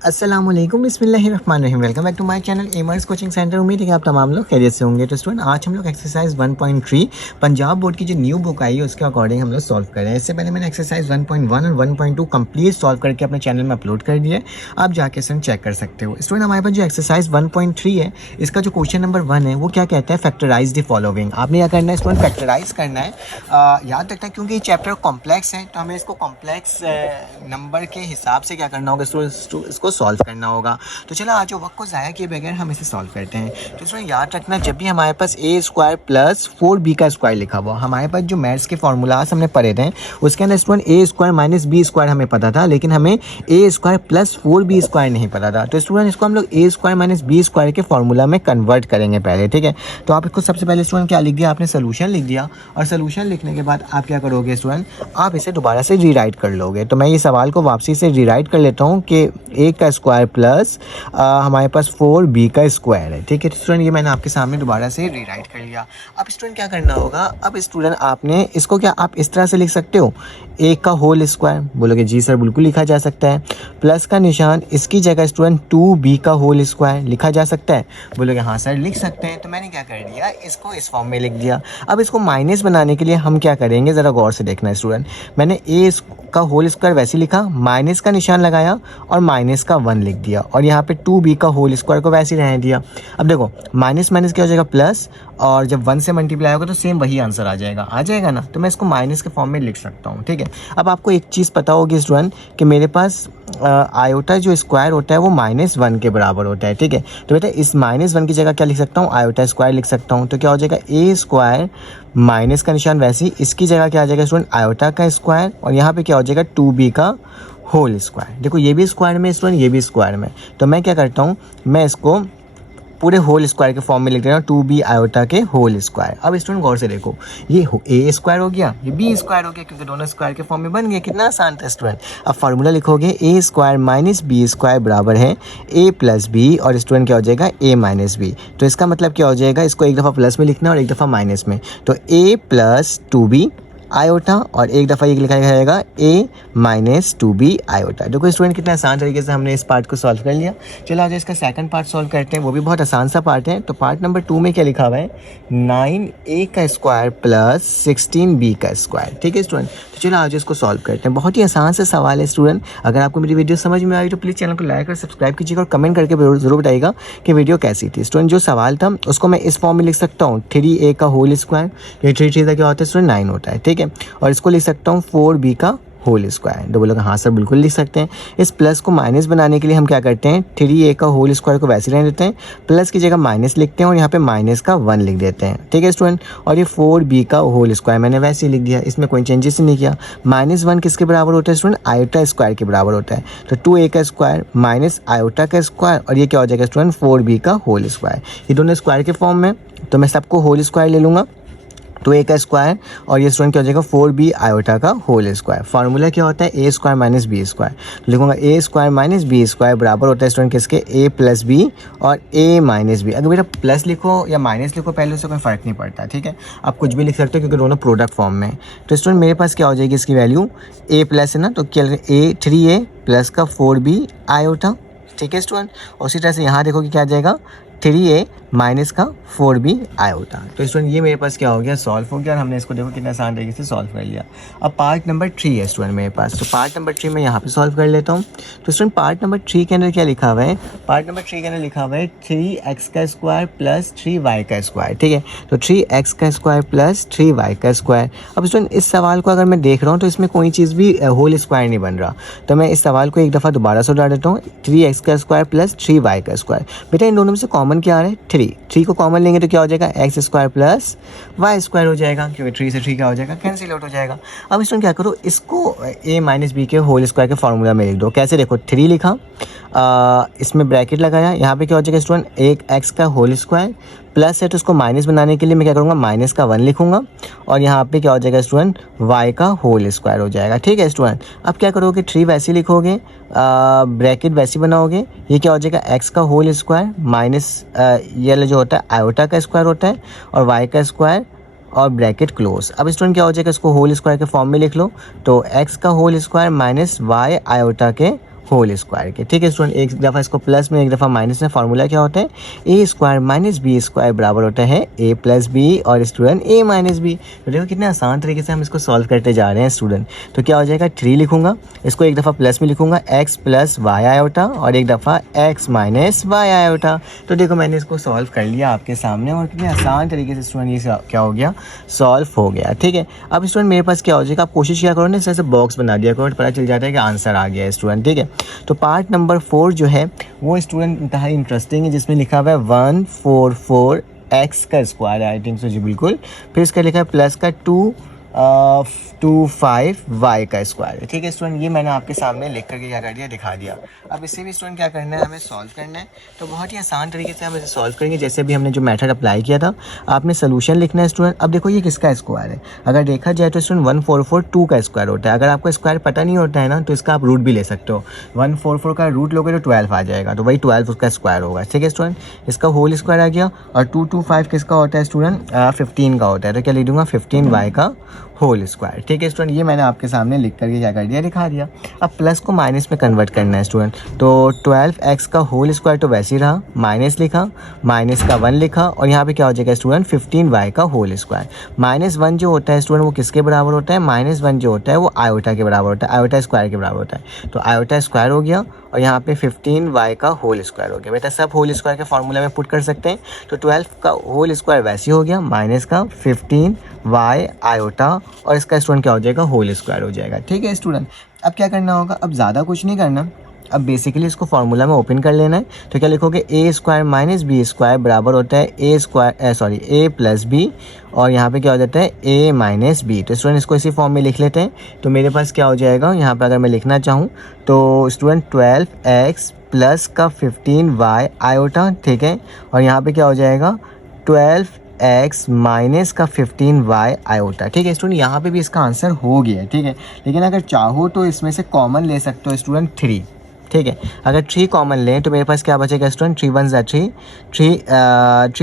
अस्सलामुअलैकुम बिस्मिल्लाहिर्रहमानिर्रहीम। Welcome back to my channel एमर्स कोचिंग सेंटर। उम्मीद है कि आप तमाम लोग खैरियत से होंगे। तो स्टूडेंट, आज हम लोग एक्सरसाइज 1.3 पंजाब बोर्ड की जो न्यू बुक आई है उसके अकॉर्डिंग हम लोग सॉल्व कर रहे हैं। इससे पहले मैंने एक्सरसाइज 1.1 और 1.2 कंप्लीट सॉल्व करके अपने चैनल में अपलोड कर दिया है, आप जाके इसे चेक कर सकते हो। स्टूडेंट, हमारे पास जो एक्सरसाइज 1.3 है, इसका जो क्वेश्चन नंबर 1 है वो क्या कहता है, फैक्टराइज द फॉलोइंग। आपने क्या करना है स्टूडेंट, फैक्टराइज करना है। याद रखना है क्योंकि ये चैप्टर कॉम्प्लेक्स है तो हमें इसको कॉम्प्लेक्स नंबर के हिसाब से क्या करना होगा, इसको सॉल्व करना होगा। तो चलो आज वक्त को ज़ाया किए बगैर हम इसे सॉल्व करते हैं। तो इसमें याद रखना, जब भी हमारे पास ए स्क्वायर प्लस 4b का स्क्वायर लिखा हुआ, हमारे पास जो मैथ्स के फॉर्मूलाज हमने पढ़े थे उसके अंदर स्टूडेंट ए स्क्वायर माइनस बी स्क्वायर हमें पता था, लेकिन हमें ए स्क्वायर प्लस 4b स्क्वायर नहीं पता था। तो स्टूडेंट इसको हम लोग ए स्क्वायर माइनस बी स्क्वायर के फॉर्मूला में कन्वर्ट करेंगे पहले, ठीक है। तो आप इसको सबसे पहले स्टूडेंट क्या लिख दिया, आपने सोल्यूशन लिख दिया, और सोल्यूशन लिखने के बाद आप क्या करोगे स्टूडेंट, आप इसे दोबारा से रीराइट कर लोगे। तो मैं ये सवाल को वापसी से रीराइट कर लेता हूँ कि ए का स्क्वायर प्लस हमारे पास 4b का स्क्वायर है, ठीक है। स्टूडेंट ये मैंने आपके सामने दोबारा से रीराइट कर लिया। अब स्टूडेंट क्या करना होगा, अब स्टूडेंट आपने इसको क्या आप इस तरह से लिख सकते हो, ए का होल स्क्वायर, बोलोगे जी सर बिल्कुल लिखा जा सकता है। प्लस का निशान, इसकी जगह स्टूडेंट 2b का होल स्क्वायर लिखा जा सकता है, बोलोगे हाँ सर लिख सकते हैं। तो मैंने क्या कर दिया, इसको इस फॉर्म में लिख दिया। अब इसको माइनस बनाने के लिए हम क्या करेंगे, ज़रा गौर से देखना स्टूडेंट। मैंने ए का होल स्क्वायर वैसे लिखा, माइनस का निशान लगाया और माइनस का 1 लिख दिया, और यहाँ पे 2b का होल स्क्वायर को वैसे ही रहने दिया। अब देखो माइनस माइनस क्या हो जाएगा प्लस, और जब 1 से मल्टीप्लाई होगा तो सेम वही आंसर आ जाएगा ना। तो मैं इसको माइनस के फॉर्म में लिख सकता हूँ, ठीक है। अब आपको एक चीज़ पता होगी स्टूडेंट कि मेरे पास आयोटा जो स्क्वायर होता है वो -1 के बराबर होता है, ठीक है। तो बेटा इस -1 की जगह क्या लिख सकता हूँ, आयोटा स्क्वायर लिख सकता हूँ। तो क्या हो जाएगा, ए स्क्वायर माइनस का निशान वैसे ही, इसकी जगह क्या आ जाएगा स्टूडेंट, आयोटा का स्क्वायर, और यहाँ पे क्या हो जाएगा 2b का होल स्क्वायर। देखो ये भी स्क्वायर में स्टूडेंट, ये भी स्क्वायर में। तो मैं क्या करता हूँ, मैं इसको पूरे होल स्क्वायर के फॉर्म में लिख देना, 2b आयोटा के होल स्क्वायर। अब स्टूडेंट गौर से देखो, ये ए स्क्वायर हो गया, ये बी स्क्वायर हो गया, क्योंकि दोनों स्क्वायर के फॉर्म में बन गए। कितना आसान था स्टूडेंट। अब फार्मूला लिखोगे, ए स्क्वायर माइनस बी स्क्वायर बराबर है ए प्लस बी, और स्टूडेंट क्या हो जाएगा, ए माइनस बी। तो इसका मतलब क्या हो जाएगा, इसको एक दफ़ा प्लस में लिखना और एक दफ़ा माइनस में। तो ए प्लस 2b आयोटा, और एक दफ़ा ये लिखा जाएगा ए माइनस 2b आयोटा। देखो स्टूडेंट कितना आसान तरीके से हमने इस पार्ट को सॉल्व कर लिया। चलो आज इसका सेकंड पार्ट सॉल्व करते हैं, वो भी बहुत आसान सा पार्ट है। तो पार्ट नंबर 2 में क्या लिखा हुआ है, 9a का स्क्वायर प्लस 16b का स्क्वायर, ठीक है स्टूडेंट। तो चलो आज इसको सॉल्व करते हैं। बहुत ही आसान सा सवाल है स्टूडेंट। अगर आपको मेरी वीडियो समझ में आई तो प्लीज़ चैनल को लाइक और सब्सक्राइब कीजिएगा, और कमेंट करके ज़रूर बताइएगा कि वीडियो कैसी थी। स्टूडेंट जो सवाल था उसको मैं इस फॉर्म में लिख सकता हूँ, 3a का होल स्क्वायर, ये 3 का क्या होता है स्टूडेंट, 9 होता है, ठीक है। और इसको लिख सकता हूँ 4b का होल स्क्वायर। तो बोलोगे हाँ सर बिल्कुल लिख सकते हैं। इस प्लस को माइनस बनाने के लिए हम क्या करते हैं, 3a का होल स्क्वायर को वैसे रहने देते हैं, प्लस की जगह माइनस लिखते हैं और यहाँ पे माइनस का 1 लिख देते हैं, ठीक है स्टूडेंट। और ये 4b का होल स्क्वायर मैंने वैसे ही लिख दिया, इसमें कोई चेंजेस ही नहीं किया। -1 किसके बराबर होता है स्टूडेंट, आयोटा स्क्वायर के बराबर होता है। तो 2a का स्क्वायर माइनस आयोटा का स्क्वायर, और ये क्या हो जाएगा स्टूडेंट, 4b का होल स्क्वायर। ये दोनों स्क्वायर के फॉर्म में, तो मैं सबको होल स्क्वायर ले लूँगा। तो ए का स्क्वायर, और ये स्टूडेंट क्या हो जाएगा 4b आयोटा का होल स्क्वायर। फार्मूला क्या होता है, ए स्क्वायर माइनस बी स्क्वायर। तो लिखूंगा ए स्क्वायर माइनस बी स्क्वायर बराबर होता है स्टूडेंट किसके, ए प्लस बी और ए माइनस बी। अगर बेटा प्लस लिखो या माइनस लिखो पहले, उससे कोई फ़र्क नहीं पड़ता, ठीक है। आप कुछ भी लिख सकते हो क्योंकि दोनों प्रोडक्ट फॉर्म में। तो स्टूडेंट मेरे पास क्या हो जाएगी इसकी वैल्यू, ए प्लस है ना, तो क्या ए 3a प्लस का 4b आयोटा, ठीक है स्टूडेंट। उसी तरह से यहाँ देखो कि क्या आ जाएगा, 3a माइनस का 4b आयोटा। तो स्टूडेंट ये मेरे पास क्या हो गया, सॉल्व हो गया, और हमने इसको देखो कितना आसान तरीके से सॉल्व कर लिया। अब पार्ट नंबर 3 है स्टूडेंट मेरे पास। तो पार्ट नंबर 3 मैं यहाँ पे सॉल्व कर लेता हूँ। तो स्टूडेंट पार्ट नंबर 3 के अंदर क्या लिखा हुआ है, पार्ट नंबर 3 के अंदर लिखा हुआ है 3x का स्क्वायर प्लस 3y का स्क्वायर, ठीक है। तो 3x का स्क्वायर प्लस 3y का स्क्वायर। अब स्टूडेंट इस सवाल को अगर मैं देख रहा हूँ तो इसमें कोई चीज़ भी होल स्क्वायर नहीं बन रहा, तो मैं इस सवाल को एक दफ़ा दोबारा से उड़ा देता हूँ, 3x का स्क्वायर प्लस 3y का स्क्वायर। बेटा इन दोनों में से कॉमन क्या आ रहा है, 3 को कॉमन लेंगे तो क्या हो जाएगा, X square plus Y square हो जाएगा, क्योंकि 3 से 3 क्या हो जाएगा, कैंसिल आउट हो जाएगा। अब इसमें क्या करो, इसको a माइनस बी के होल स्क्वायर के फार्मूला में लिख दो। कैसे, देखो 3 लिखा, इसमें ब्रैकेट लगाया, यहाँ पे क्या हो जाएगा स्टूडेंट, एक एक्स का होल स्क्वायर प्लस है, तो उसको माइनस बनाने के लिए मैं क्या करूँगा, माइनस का 1 लिखूंगा, और यहाँ पे क्या हो जाएगा स्टूडेंट, y का होल स्क्वायर हो जाएगा, ठीक है स्टूडेंट। अब क्या करोगे, 3 वैसे लिखोगे, ब्रैकेट वैसे बनाओगे, ये क्या हो जाएगा, x का होल स्क्वायर माइनस ये जो होता है आयोटा का स्क्वायर होता है, और y का स्क्वायर और ब्रैकेट क्लोज। अब स्टूडेंट क्या हो जाएगा, इसको होल स्क्वायर के फॉर्म में लिख लो। तो x का whole square minus y iota के होल स्क्वायर के। ठीक है स्टूडेंट, एक दफ़ा इसको प्लस में एक दफ़ा माइनस में, फार्मूला क्या होता है, ए स्क्वायर माइनस बी स्क्वायर बराबर होता है ए प्लस बी और स्टूडेंट ए माइनस बी। तो देखो कितने आसान तरीके से हम इसको सॉल्व करते जा रहे हैं स्टूडेंट। तो क्या हो जाएगा, 3 लिखूंगा, इसको एक दफ़ा प्लस में लिखूंगा एक्स प्लस वाई आयोटा और एक दफ़ा एक्स माइनस वाई आयोटा। तो देखो मैंने इसको सॉल्व कर लिया आपके सामने और कितने आसान तरीके से स्टूडेंट ये क्या हो गया, सॉल्व हो गया। ठीक है, अब स्टूडेंट मेरे पास क्या हो जाएगा, आप कोशिश क्या करो ना, इस तरह से बॉक्स बना दिया करो, पता चल जाता है कि आंसर आ गया है स्टूडेंट। ठीक है, तो पार्ट नंबर 4 जो है वो स्टूडेंट इंतहाई इंटरेस्टिंग है, जिसमें लिखा हुआ है 144 एक्स का स्क्वायर, आई थिंक सो जी बिल्कुल। फिर इसका लिखा है प्लस का 225 वाई का स्क्वायर। ठीक है स्टूडेंट, ये मैंने आपके सामने लिख करके क्या कर दिया, दिखा दिया। अब इससे भी स्टूडेंट क्या करना है, हमें सॉल्व करना है। तो बहुत ही आसान तरीके से हम इसे सॉल्व करेंगे, जैसे भी हमने जो मेथड अप्लाई किया था। आपने सोल्यूशन लिखना है स्टूडेंट। अब देखो ये किसका स्क्वायर है, अगर देखा जाए तो स्टूडेंट 1442 का स्क्वायर होता है। अगर आपको स्क्वायर पता नहीं होता है ना, तो इसका आप रूट भी ले सकते हो। 144 का रूट लोगे तो 12 आ जाएगा, तो वही 12 उसका स्क्वायर होगा। ठीक है स्टूडेंट, इसका होल स्क्वायर आ गया। और 225 किसका होता है स्टूडेंट, 15 का होता है। तो क्या लिख दूंगा, 15 वाई का होल स्क्वायर। ठीक है स्टूडेंट, ये मैंने आपके सामने लिख करके क्या कर दिया, दिखा दिया। अब प्लस को माइनस में कन्वर्ट करना है स्टूडेंट। तो 12x का होल स्क्वायर तो वैसे ही रहा, माइनस लिखा, माइनस का 1 लिखा और यहाँ पे क्या हो जाएगा स्टूडेंट, 15y का होल स्क्वायर। -1 जो होता है स्टूडेंट वो किसके बराबर होता है, -1 जो होता है वो आयोटा के बराबर होता है, आयोटा स्क्वायर के बराबर होता है। तो आयोटा स्क्वायर हो गया और यहाँ पे 15y का होल स्क्वायर हो गया। बेटा सब होल स्क्वायर के फार्मूला में पुट कर सकते हैं। तो 12 का होल स्क्वायर वैसे हो गया, माइनस का 15y आयोटा और इसका स्टूडेंट क्या हो जाएगा, होल स्क्वायर हो जाएगा। ठीक है स्टूडेंट, अब क्या करना होगा, अब ज़्यादा कुछ नहीं करना, अब बेसिकली इसको फार्मूला में ओपन कर लेना है। तो क्या लिखोगे, ए स्क्वायर माइनस बी स्क्वायर बराबर होता है ए प्लस बी और यहाँ पे क्या हो जाता है ए माइनस बी। तो स्टूडेंट इसको इसी फॉर्म में लिख लेते हैं। तो मेरे पास क्या हो जाएगा, यहाँ पे अगर मैं लिखना चाहूँ तो स्टूडेंट 12x प्लस का 15y आयोटा। ठीक है, और यहाँ पे क्या हो जाएगा 12x माइनस का 15y आयोटा। ठीक है स्टूडेंट, यहाँ पे भी इसका आंसर हो गया है। ठीक है, लेकिन अगर चाहो तो इसमें से कॉमन ले सकते हो स्टूडेंट 3। ठीक है, अगर 3 कॉमन लें तो मेरे पास क्या बचेगा स्टूडेंट, 3 1 ज़ा 3, 3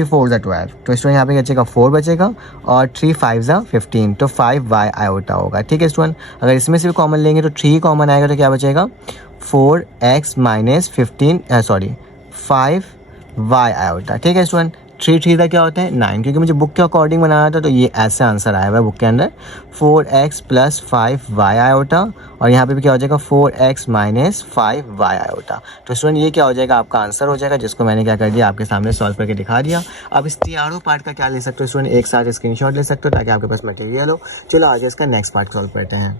4 ज़ा 12। तो स्टूडेंट यहाँ पे बचेगा 4 बचेगा और 3 5 ज़ा 15, तो 5y आयोटा होगा। ठीक है स्टूडेंट, अगर इसमें से भी कॉमन लेंगे तो 3 कॉमन आएगा तो क्या बचेगा 4x माइनस 5y आयोटा। ठीक है स्टूडेंट, 3 3 का क्या होता है 9, क्योंकि मुझे बुक के अकॉर्डिंग बनाया था तो ये ऐसे आंसर आया हुआ है बुक के अंदर, 4x प्लस 5y आयोटा और यहाँ पे भी क्या हो जाएगा 4x माइनस 5y आयोटा। तो स्टूडेंट ये क्या हो जाएगा, आपका आंसर हो जाएगा, जिसको मैंने क्या कर दिया, आपके सामने सॉल्व करके दिखा दिया। अब इस तीनों पार्ट का क्या ले सकते हो स्टूडेंट, एक साथ स्क्रीनशॉट ले सकते हो ताकि आपके पास मटेरियल हो। चलो आगे इसका नेक्स्ट पार्ट सॉल्व करते हैं।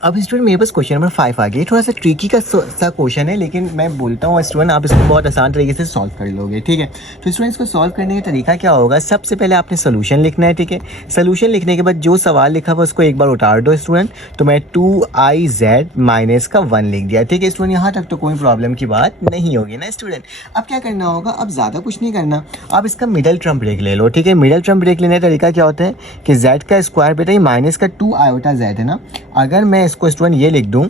अब स्टूडेंट मेरे पास क्वेश्चन नंबर 5 आ गया, थोड़ा सा ट्रिकी का सा क्वेश्चन है, लेकिन मैं बोलता हूँ स्टूडेंट आप इसको बहुत आसान तरीके से सॉल्व कर लोगे। ठीक है, तो स्टूडेंट इसको सॉल्व करने का तरीका क्या होगा, सबसे पहले आपने सोल्यूशन लिखना है। ठीक है, सोल्यूशन लिखने के बाद जो सवाल लिखा हुआ उसको एक बार उतार दो स्टूडेंट। तो मैं 2iz माइनस का 1 लिख दिया। ठीक है स्टूडेंट, यहाँ तक तो कोई प्रॉब्लम की बात नहीं होगी ना स्टूडेंट। अब क्या करना होगा, अब ज़्यादा कुछ नहीं करना, आप इसका मिडल टर्म ब्रेक ले लो। ठीक है, मिडल टर्म ब्रेक लेने का तरीका क्या होता है कि z का स्क्वायर बेटा ये माइनस का 2 आयोटा z है ना, अगर मैं इसको स्टूडेंट ये लिख दूं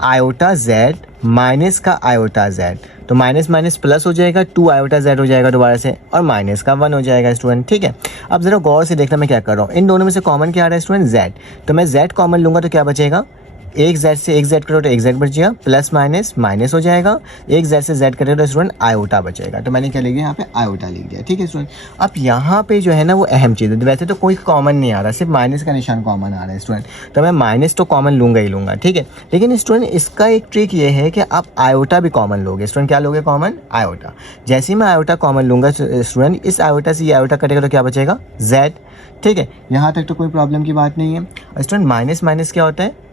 आयोटा z माइनस का आयोटा z, तो माइनस माइनस प्लस हो जाएगा, 2 आयोटा z हो जाएगा दोबारा से और माइनस का 1 हो जाएगा स्टूडेंट। ठीक है, अब जरा गौर से देखना मैं क्या कर रहा हूँ, इन दोनों में से कॉमन क्या आ रहा है स्टूडेंट z, तो मैं z कॉमन लूँगा तो क्या बचेगा, एक z से एक z करो तो एक z बच गया, प्लस माइनस माइनस हो जाएगा, एक z से z करो तो स्टूडेंट आयोटा बचेगा। तो मैंने क्या लिख दिया, यहाँ पे आयोटा लिख दिया। ठीक है स्टूडेंट, अब यहाँ पे जो है ना वो अहम चीज़ है, वैसे तो कोई कॉमन नहीं आ रहा, सिर्फ माइनस का निशान कॉमन आ रहा है स्टूडेंट, तो मैं माइनस तो कॉमन लूँगा ही लूँगा। ठीक है, लेकिन स्टूडेंट इसका एक ट्रिक ये है कि आप आयोटा भी कॉमन लोगे स्टूडेंट, क्या लोगे कॉमन, आयोटा। जैसे ही मैं आयोटा कॉमन लूँगा स्टूडेंट, इस आयोटा से ये आयोटा कटेगा तो क्या बचेगा z। ठीक है, यहाँ तक तो कोई प्रॉब्लम की बात नहीं है स्टूडेंट। माइनस माइनस क्या होता है,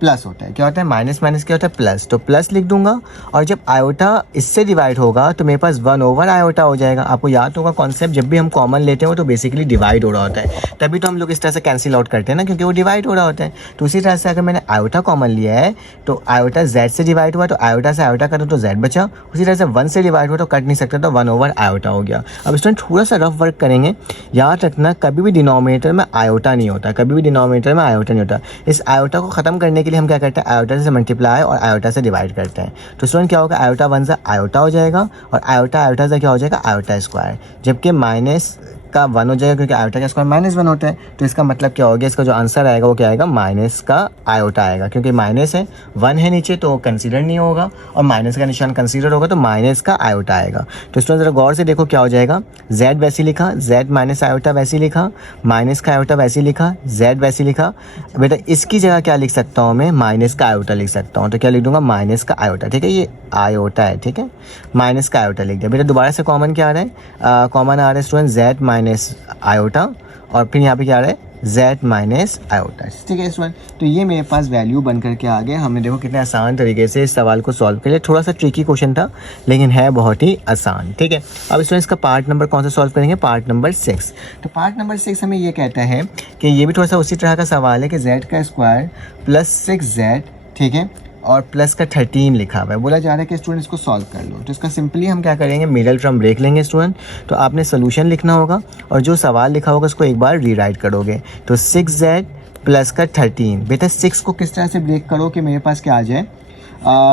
प्लस होता है, क्या होता है माइनस माइनस क्या होता है प्लस, तो प्लस लिख दूंगा और जब आयोटा इससे डिवाइड होगा तो मेरे पास 1 ओवर आयोटा हो जाएगा। आपको याद होगा कॉन्सेप्ट, जब भी हम कॉमन लेते हो तो बेसिकली डिवाइड हो रहा होता है, तभी तो हम लोग इस तरह से कैंसिल आउट करते हैं ना, क्योंकि वो डिवाइड हो रहा होता है। तो उसी तरह से अगर मैंने आयोटा कॉमन लिया है तो आयोटा z से डिवाइड हुआ तो आयोटा से आयोटा करो तो z बचा, उसी तरह से 1 से डिवाइड हुआ तो कट नहीं सकता, तो 1 ओवर आयोटा हो गया। अब स्टूडेंट थोड़ा सा रफ वर्क करेंगे, याद रखना कभी भी डिनोमिनेटर में आयोटा नहीं होता, कभी भी डिनोमिनेटर में आयोटा नहीं होता। इस आयोटा को ख़त्म करने के लिए हम क्या करते हैं, आयोटा से मल्टीप्लाई और आयोटा से डिवाइड करते हैं। तो स्टूडेंट क्या होगा, आयोटा 1 से आयोटा हो जाएगा और आयोटा आयोटा से क्या हो जाएगा आयोटा स्क्वायर, जबकि माइनस का 1 हो जाएगा, क्योंकि आयोटा का स्क्वायर -1 होता है। तो इसका मतलब क्या हो गया, इसका जो आंसर आएगा वो क्या आएगा, माइनस का आयोटा आएगा, क्योंकि माइनस है, 1 है नीचे तो कंसीडर नहीं होगा, और माइनस का निशान कंसीडर होगा तो माइनस का आयोटा आएगा। तो स्टूडेंट ज़रा गौर से देखो क्या हो जाएगा, z वैसे लिखा, z माइनस आयोटा वैसे लिखा, माइनस का आयोटा वैसे लिखा, z वैसे लिखा। बेटा इसकी जगह क्या लिख सकता हूँ मैं, माइनस का आयोटा लिख सकता हूँ। तो क्या लिख दूंगा, माइनस का आयोटा, ठीक है, ये आयोटा है, ठीक है, माइनस का आयोटा लिख दिया। बेटा दोबारा से कॉमन क्या आ रहा है, कॉमन आ रहा है स्टूडेंट z माइनस आयोटा, और फिर यहाँ पे क्या आ रहा है, z माइनस आयोटा, ठीक है स्टूडेंट। तो ये मेरे पास वैल्यू बन करके आ गया। हमने देखो कितने आसान तरीके से इस सवाल को सॉल्व कर लिया। थोड़ा सा ट्रिकी क्वेश्चन था लेकिन है बहुत ही आसान, ठीक है। अब स्टूडेंट इसका पार्ट नंबर कौन सा सॉल्व करेंगे, पार्ट नंबर 6। तो पार्ट नंबर 6 हमें ये कहता है कि ये भी थोड़ा सा उसी तरह का सवाल है कि z का स्क्वायर प्लस 6z, ठीक है, और प्लस का 13 लिखा हुआ है। बोला जा रहा है कि स्टूडेंट इसको सॉल्व कर लो। तो इसका सिंपली हम क्या करेंगे, मिडल टर्म ब्रेक लेंगे स्टूडेंट। तो आपने सोल्यूशन लिखना होगा और जो सवाल लिखा होगा उसको एक बार रीराइट करोगे। तो 6z प्लस का 13, बेटा 6 को किस तरह से ब्रेक करो कि मेरे पास क्या आ जाए,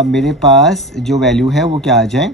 मेरे पास जो वैल्यू है वो क्या आ जाए,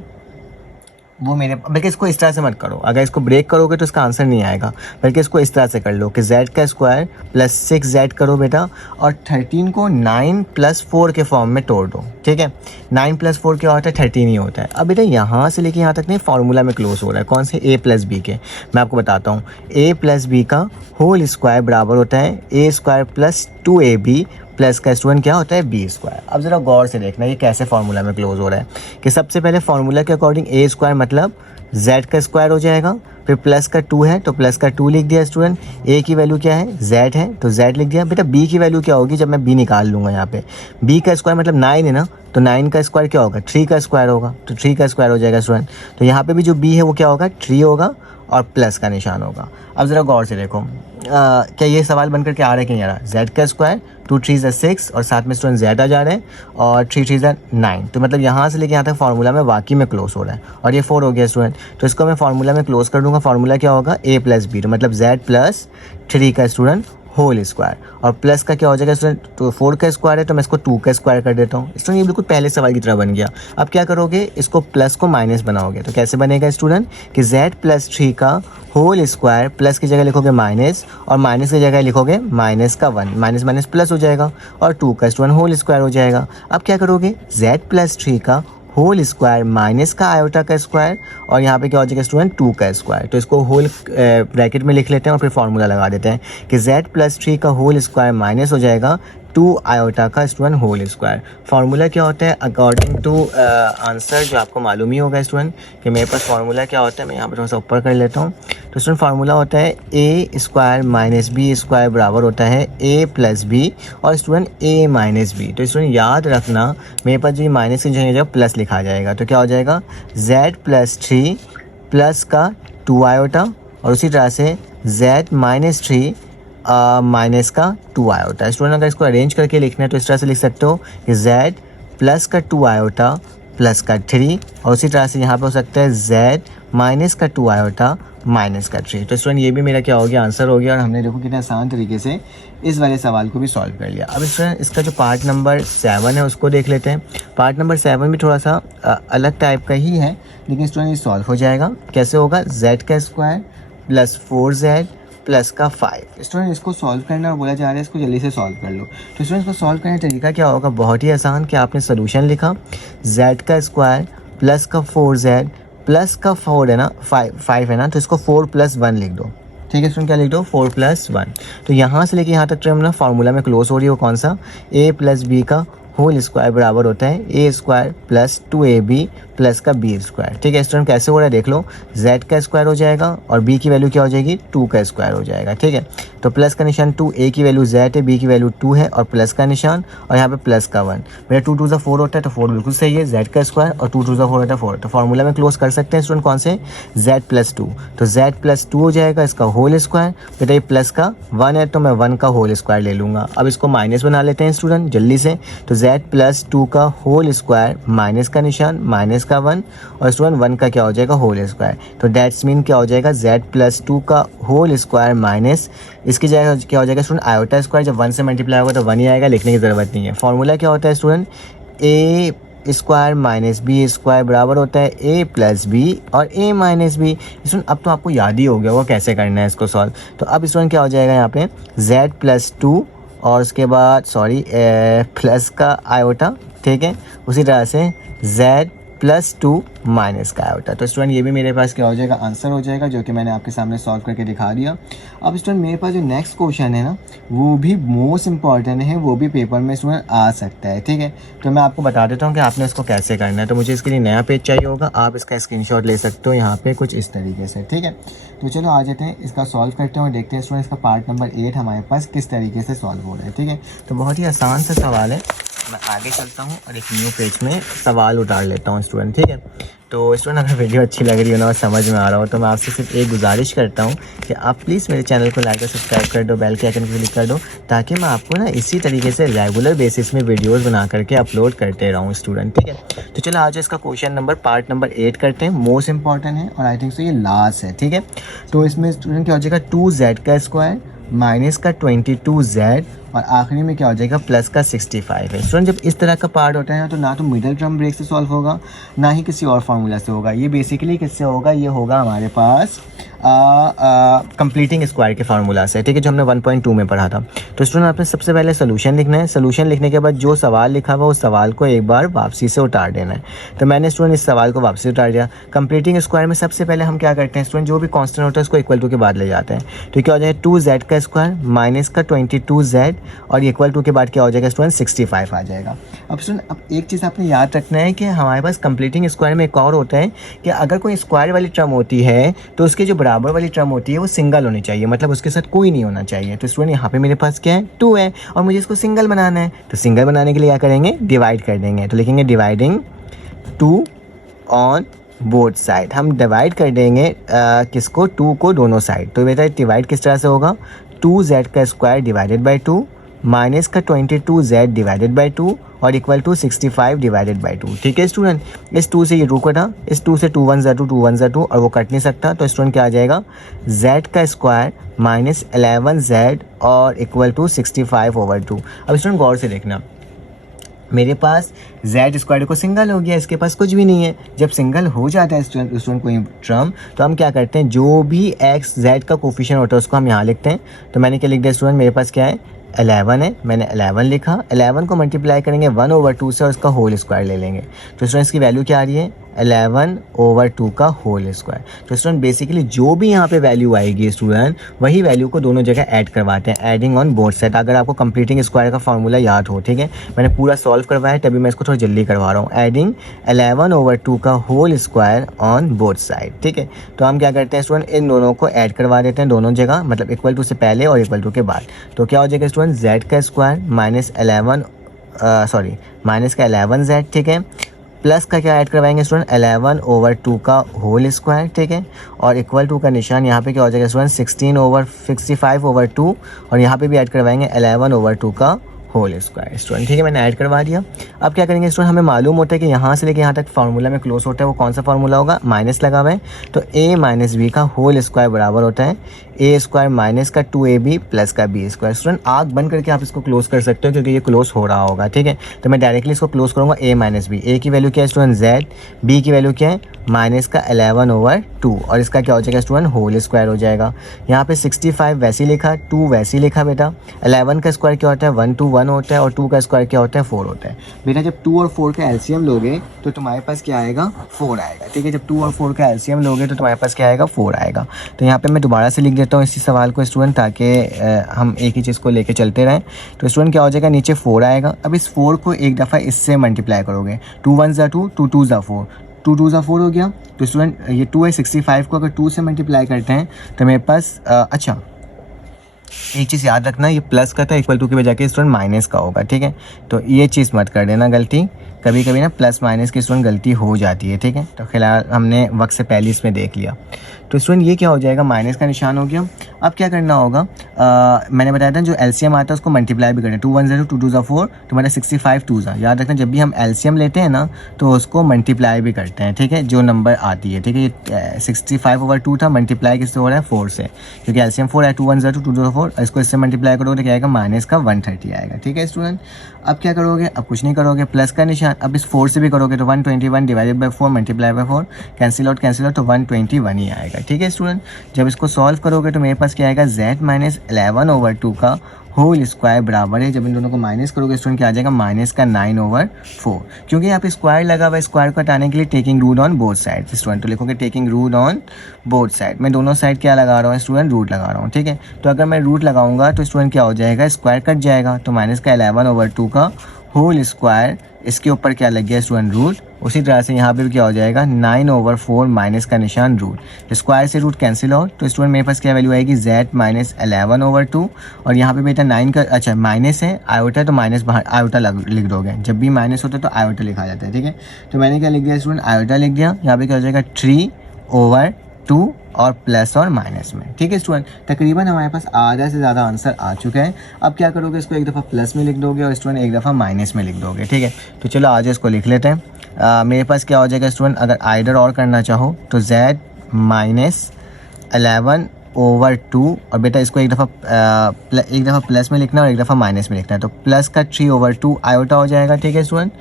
वो मेरे, बल्कि इसको इस तरह से मत करो, अगर इसको ब्रेक करोगे तो इसका आंसर नहीं आएगा, बल्कि इसको इस तरह से कर लो कि z का स्क्वायर प्लस 6z करो बेटा, और 13 को 9 + 4 के फॉर्म में तोड़ दो, ठीक है। 9 + 4 क्या होता है, 13 ही होता है। अब बेटा यहाँ से लेके यहाँ तक नहीं, फार्मूला में क्लोज हो रहा है, कौन से, a + b के। मैं आपको बताता हूँ, a + b का होल स्क्वायर बराबर होता है a² + 2ab प्लस का स्टूडेंट क्या होता है, b²। अब ज़रा गौर से देखना ये कैसे फार्मूला में क्लोज हो रहा है, कि सबसे पहले फार्मूला के अकॉर्डिंग a² मतलब z का स्क्वायर हो जाएगा, फिर प्लस का 2 है तो प्लस का 2 लिख दिया स्टूडेंट, a की वैल्यू क्या है, z है तो z लिख दिया। बेटा b की वैल्यू क्या होगी, जब मैं b निकाल लूँगा यहाँ पे, b का स्क्वायर मतलब 9 है ना, तो 9 का स्क्वायर क्या होगा, 3 का स्क्वायर होगा, तो 3 का स्क्वायर हो जाएगा स्टूडेंट। तो यहाँ पे भी जो b है वो क्या होगा, 3 होगा और प्लस का निशान होगा। अब ज़रा गौर से देखो, क्या ये सवाल बनकर के आ रहा है कि नहीं आ रहा, z का स्क्वायर 2 3 6 और साथ में स्टूडेंट z आ जा रहे हैं, और 3 3 9। तो मतलब यहाँ से लेके यहाँ तक फार्मूला में वाकई में क्लोज हो रहा है, और ये 4 हो गया स्टूडेंट। तो इसको मैं फार्मूला में क्लोज कर दूंगा। फार्मूला क्या होगा, a + b, तो मतलब z + 3 का स्टूडेंट होल स्क्वायर, और प्लस का क्या हो जाएगा स्टूडेंट, तो 4 का स्क्वायर है तो मैं इसको 2 का स्क्वायर कर देता हूँ स्टूडेंट। ये बिल्कुल पहले सवाल की तरह बन गया। अब क्या करोगे, इसको प्लस को माइनस बनाओगे। तो कैसे बनेगा स्टूडेंट, कि z + 3 का होल स्क्वायर, प्लस की जगह लिखोगे माइनस, और माइनस की जगह लिखोगे माइनस का 1, माइनस माइनस प्लस हो जाएगा, और 2 का स्टूडेंट होल स्क्वायर हो जाएगा। अब क्या करोगे, z + 3 का होल स्क्वायर माइनस का आयोटा का स्क्वायर, और यहाँ पे क्या हो जाएगा स्टूडेंट, 2 का स्क्वायर। तो इसको होल ब्रैकेट में लिख लेते हैं और फिर फार्मूला लगा देते हैं कि z + 3 का होल स्क्वायर माइनस हो जाएगा 2 आयोटा का स्टूडेंट होल स्क्वायर। फार्मूला क्या होता है, अकॉर्डिंग टू आंसर जो आपको मालूम ही होगा स्टूडेंट कि मेरे पास फार्मूला क्या होता है। मैं यहाँ पर थोड़ा सा ऊपर कर लेता हूँ। तो स्टूडेंट फार्मूला होता है a² - b² बराबर होता है a + b और स्टूडेंट a - b। तो स्टूडेंट याद रखना, मेरे पास जो माइनस की जगह प्लस लिखा जाएगा, तो क्या हो जाएगा, z + 3 प्लस का 2 आयोटा, और उसी तरह से z - 3 माइनस का 2 आयोटा। स्टूडेंट अगर इसको अरेंज करके लिखना है तो इस तरह से लिख सकते हो कि z प्लस का 2 आयोटा प्लस का 3, और उसी तरह से यहाँ पे हो सकता है z माइनस का 2 आयोटा माइनस का 3। तो स्टूडेंट ये भी मेरा क्या हो गया, आंसर हो गया, और हमने देखो कितने आसान तरीके से इस वाले सवाल को भी सॉल्व कर लिया। अब स्टूडेंट इसका जो पार्ट नंबर 7 है उसको देख लेते हैं। पार्ट नंबर 7 भी थोड़ा सा अलग टाइप का ही है, लेकिन स्टूडेंट ये सॉल्व हो जाएगा। कैसे होगा, z का स्क्वायर प्लस 4z प्लस का 5। स्टूडेंट इसको सॉल्व करना और बोला जा रहा है इसको जल्दी से सॉल्व कर लो। तो स्टूडेंट इसको सॉल्व करने का तरीका क्या होगा, बहुत ही आसान, कि आपने सोल्यूशन लिखा, z का स्क्वायर प्लस का 4z प्लस का 4 है ना, 5 है ना, तो इसको 4 + 1 लिख दो, ठीक है स्टूडेंट, क्या लिख दो, 4 + 1। तो यहाँ से लेके यहाँ तक टर्म ना फार्मूला में क्लोज हो रही हो, कौन सा, a + b का होल स्क्वायर बराबर होता है a² + 2ab प्लस का b²। ठीक है स्टूडेंट, कैसे हो रहा है देख लो, z का स्क्वायर हो जाएगा और b की वैल्यू क्या हो जाएगी, 2 का स्क्वायर हो जाएगा। ठीक है, तो प्लस का निशान 2, a की वैल्यू z है, b की वैल्यू 2 है और प्लस का निशान, और यहाँ पे प्लस का 1। मेरा 2 2 ज़ा 4 होता है, तो 4 बिल्कुल सही है, z का स्क्वायर, और 2 2 ज़ा 4 होता है 4। तो फार्मूला में क्लोज कर सकते हैं स्टूडेंट, कौन से, z + 2। तो z + 2 हो जाएगा इसका होल स्क्वायर, बेटा ये प्लस का 1 है तो मैं 1 का होल स्क्वायर ले लूँगा। अब इसको माइनस बना लेते हैं स्टूडेंट जल्दी से। तो z + 2 का होल स्क्वायर, माइनस का निशान, माइनस का 1, और स्टूडेंट 1 का क्या हो जाएगा, होल स्क्वायर। तो दैट्स मीन क्या हो जाएगा, z + 2 का होल स्क्वायर माइनस इसकी जगह क्या हो जाएगा स्टूडेंट, आयोटा स्क्वायर। जब 1 से मल्टीप्लाई होगा तो 1 ही आएगा, लिखने की ज़रूरत नहीं है। फॉर्मूला क्या होता है student, a square minus B square बराबर होता है ए प्लस बी और ए माइनस बी। स्टूडेंट अब तो आपको याद ही हो गया वो कैसे करना है इसको सॉल्व। तो अब स्टूडेंट क्या हो जाएगा यहाँ पे z प्लस 2 और उसके बाद प्लस का आयोटा, ठीक है, उसी तरह से z प्लस 2 माइनस का आयोटा। तो स्टूडेंट ये भी मेरे पास क्या हो जाएगा, आंसर हो जाएगा, जो कि मैंने आपके सामने सॉल्व करके दिखा दिया। अब स्टूडेंट मेरे पास जो नेक्स्ट क्वेश्चन है ना वो भी मोस्ट इंपॉर्टेंट है, वो भी पेपर में स्टूडेंट आ सकता है, ठीक है। तो मैं आपको बता देता हूँ कि आपने इसको कैसे करना है। तो मुझे इसके लिए नया पेज चाहिए होगा, आप इसका स्क्रीनशॉट ले सकते हो यहाँ पे कुछ इस तरीके से, ठीक है। तो चलो आ जाते हैं, इसका सॉल्व करते हैं और देखते हैं स्टूडेंट इसका पार्ट नंबर 8 हमारे पास किस तरीके से सॉल्व हो रहा है, ठीक है। तो बहुत ही आसान सा सवाल है, मैं आगे चलता हूँ और एक न्यू पेज में सवाल उतार लेता हूँ स्टूडेंट, ठीक है। तो स्टूडेंट अगर वीडियो अच्छी लग रही हो ना और समझ में आ रहा हो तो मैं आपसे सिर्फ एक गुजारिश करता हूँ कि आप प्लीज़ मेरे चैनल को लाइक और सब्सक्राइब कर दो, बेल के आइकन को क्लिक कर दो, ताकि मैं आपको ना इसी तरीके से रेगुलर बेसिस में वीडियोस बना करके अपलोड करते रहूँ स्टूडेंट, ठीक है। तो चलो आज इसका क्वेश्चन नंबर पार्ट नंबर 8 करते हैं, मोस्ट इंपॉर्टेंट है और आई थिंक सो ये लास्ट है, ठीक है। तो इसमें स्टूडेंट क्या हो जाएगा, 2z का स्क्वायर माइनस का 22z और आखिरी में क्या हो जाएगा, प्लस का 65 है। स्टूडेंट जब इस तरह का पार्ट होता है तो ना तो मिडल टर्म ब्रेक से सॉल्व होगा ना ही किसी और फार्मूला से होगा, ये बेसिकली किससे होगा, ये होगा हमारे पास कंप्लीटिंग स्क्वायर के फार्मूला से, ठीक है, जो हमने 1.2 में पढ़ा था। तो स्टूडेंट आपने सबसे पहले सोल्यूशन लिखना है, सोल्यूशन लिखने के बाद जो सवाल लिखा हुआ उस सवाल को एक बार वापसी से उतार देना है। तो मैंने स्टूडेंट इस सवाल को वापसी उतार दिया। कंप्लीटिंग स्क्वायर में सबसे पहले हम क्या करते हैं स्टूडेंट, जो भी कांस्टेंट होता है उसको इक्वल टू के बाद ले जाते हैं। तो क्या हो जाएगा, 2z का स्क्वायर माइनस का 22z और इक्वल टू के बाद क्या हो जाएगा स्टूडेंट, 65 आ जाएगा। अब स्टूडेंट अब एक चीज़ आपने याद रखना है कि हमारे पास कंप्लीटिंग स्क्वायर में एक और होता है कि अगर कोई स्क्वायर वाली टर्म होती है तो उसके जो बराबर वाली टर्म होती है वो सिंगल होनी चाहिए, मतलब उसके साथ कोई नहीं होना चाहिए। तो स्टूडेंट यहाँ पे मेरे पास क्या है, 2 है और मुझे इसको सिंगल बनाना है। तो सिंगल बनाने के लिए क्या करेंगे, डिवाइड कर देंगे। तो लिखेंगे डिवाइडिंग 2 ऑन बोथ साइड, हम डिवाइड कर देंगे किसको, 2 को दोनों साइड। तो बेटा डिवाइड किस तरह से होगा, 2z का स्क्वायर डिवाइडेड बाई 2 माइनस का 22z डिवाइडेड बाई 2 और इक्वल टू 65 डिवाइडेड बाई 2, ठीक है स्टूडेंट। इस 2 से ये 2 कटा, इस 2 से 2 1 ज़ा 2 2 1 ज़ा 2 और वो कट नहीं सकता। तो स्टूडेंट क्या आ जाएगा, z का स्क्वायर माइनस 11z और इक्वल टू 65 ओवर 2। अब स्टूडेंट गौर से देखना, मेरे पास z स्क्वायर को सिंगल हो गया, इसके पास कुछ भी नहीं है। जब सिंगल हो जाता है स्टूडेंट कोई टर्म, तो हम क्या करते हैं, जो भी x z का कोफिशिएंट होता है उसको हम यहाँ लिखते हैं। तो मैंने क्या लिख दिया स्टूडेंट, मेरे पास क्या है, 11 है, मैंने 11 लिखा। 11 को मल्टीप्लाई करेंगे 1/2 से और उसका होल स्क्वायर ले लेंगे। तो स्टूडेंट इसकी वैल्यू क्या आ रही है, 11/2 का होल स्क्वायर। तो स्टूडेंट बेसिकली जो भी यहाँ पे वैल्यू आएगी स्टूडेंट, वही वैल्यू को दोनों जगह ऐड करवाते हैं, एडिंग ऑन बोथ साइड। अगर आपको कंप्लीटिंग स्क्वायर का फार्मूला याद हो, ठीक है, मैंने पूरा सॉल्व करवाया तभी मैं इसको थोड़ा जल्दी करवा रहा हूँ। एडिंग 11/2 का whole square on both side, ठीक है। तो हम क्या करते हैं स्टूडेंट, इन दोनों को ऐड करवा देते हैं दोनों जगह, मतलब इक्वल टू से पहले और इक्वल टू के बाद। तो क्या हो जाएगा स्टूडेंट, z का स्क्वायर माइनस का 11z, ठीक है, प्लस का क्या ऐड करवाएंगे स्टूडेंट, 11/2 का होल स्क्वायर, ठीक है, और इक्वल टू का निशान यहाँ पे क्या हो जाएगा स्टूडेंट, 65/2 और यहाँ पे भी ऐड करवाएंगे 11/2 का होल स्क्वायर स्टूडेंट, ठीक है, मैंने ऐड करवा दिया। अब क्या करेंगे स्टूडेंट, हमें मालूम होता है कि यहाँ से लेके यहाँ तक फार्मूला में क्लोज होता है, वो कौन सा फार्मूला होगा, माइनस लगा हुआ है। तो a माइनस बी का होल स्क्वायर बराबर होता है a स्क्वायर माइनस का 2ab प्लस का b स्क्वायर। स्टूडेंट आग बंद करके आप इसको क्लोज कर सकते हो क्योंकि ये क्लोज हो रहा होगा, ठीक है। तो मैं डायरेक्टली इसको क्लोज करूँगा, a माइनस बी, a की वैल्यू क्या है स्टूडेंट z, b की वैल्यू क्या है माइनस का 11/2 और इसका क्या हो जाएगा स्टूडेंट, होल स्क्वायर हो जाएगा। यहाँ पे 65 वैसे ही लिखा, 2 वैसे ही लिखा बेटा। 11 का स्क्वायर क्या होता है, 1 to 1 होता है और 2 का स्क्वायर क्या होता है, 4 होता है। बेटा जब 2 और 4 का एलसीएम लोगे तो तुम्हारे पास क्या आएगा, 4 आएगा, ठीक है। जब 2 और 4 का एलसीएम लोगे तो तुम्हारे पास क्या आएगा, 4 आएगा। तो यहाँ पे मैं दोबारा से लिख देता हूँ इसी सवाल को स्टूडेंट, ताकि हम एक ही चीज़ को लेके चलते रहें। तो स्टूडेंट क्या हो जाएगा, नीचे 4 आएगा। अब इस 4 को एक दफ़ा इससे मल्टीप्लाई करोगे, 2 1 ज़ा 2 2 2 ज़ा 4 2 2 ज़ा 4 हो गया। तो स्टूडेंट ये 2 है, 65 को अगर 2 से मल्टीप्लाई करते हैं तो मेरे पास अच्छा एक चीज़ याद रखना, ये प्लस का था, इक्वल टू के बजाय के स्टूडेंट माइनस का होगा, ठीक है। तो ये चीज़ मत कर देना गलती, कभी कभी ना प्लस माइनस की स्टूडेंट गलती हो जाती है, ठीक है। तो फिलहाल हमने वक्त से पहले इसमें देख लिया। तो स्टूडेंट ये क्या हो जाएगा, माइनस का निशान हो गया। अब क्या करना होगा, मैंने बताया था जो एलसीएम आता है उसको मल्टीप्लाई भी करना है। 2 1 0 2 2 ज़ा 4 तो मेरा 65 2 ज़ा, याद रखना जब भी हम एलसीएम लेते हैं ना तो उसको मल्टीप्लाई भी करते हैं, ठीक है, जो नंबर आती है, ठीक है। ये 65/2 था, मल्टीप्लाई किससे हो रहा है, 4 से, क्योंकि एलसीएम 4 है, 2 1 0 2 2 ज़ा 4, इसको इससे मल्टीप्लाई करोगे तो क्या आएगा माइनस का 130 आएगा। ठीक है स्टूडेंट, अब क्या करोगे, अब कुछ नहीं करोगे, प्लस का निशान अब इस 4 से भी करोगे तो 121 divided by 4 multiply by 4 cancel out तो 121 ही आएगा। ठीक है स्टूडेंट, जब इसको सॉल्व करोगे तो मेरे पास क्या आएगा z माइनस 11/2 का होल स्क्वायर बराबर है, जब इन दोनों को माइनस करोगे स्टूडेंट क्या आ जाएगा माइनस का 9/4, क्योंकि यहाँ पे स्क्वायर लगा हुआ है, स्क्वायर को हटाने के लिए taking root on both side student, तो लिखोगे taking root on both side. मैं दोनों साइड क्या लगा रहा हूँ स्टूडेंट, रूट लगा रहा हूँ। ठीक है, तो अगर मैं रूट लगाऊंगा तो स्टूडेंट क्या हो जाएगा, स्क्वायर कट जाएगा, तो माइनस का 11/2 का होल स्क्वायर, इसके ऊपर क्या लग गया स्टूडेंट रूट। उसी तरह से यहाँ पे भी क्या हो जाएगा 9/4 माइनस का निशान रूट, स्क्वायर से रूट कैंसिल आउट, तो स्टूडेंट मेरे पास क्या वैल्यू आएगी z माइनस 11/2, और यहाँ पे बेटा 9 का अच्छा माइनस है, आयोटा तो माइनस बाहर आयोटा लिख दोगे, जब भी माइनस होता है तो आयोटा लिखा जाता है। ठीक है, तो मैंने क्या लिख दिया स्टूडेंट, आयोटा लिख दिया, यहाँ पे क्या हो जाएगा 3/2 और प्लस और माइनस में। ठीक है स्टूडेंट, तकरीबन हमारे पास आधा से ज़्यादा आंसर आ चुका है। अब क्या करोगे, इसको एक दफ़ा प्लस में लिख दोगे और स्टूडेंट एक दफ़ा माइनस में लिख दोगे। ठीक है, तो चलो आज इसको लिख लेते हैं। मेरे पास क्या हो जाएगा स्टूडेंट, अगर आइडर और करना चाहो तो z माइनस 11/2, और बेटा इसको एक दफ़ा प्लस में लिखना है और एक दफ़ा माइनस में लिखना है, तो प्लस का 3/2 आयोटा हो जाएगा। ठीक है स्टूडेंट,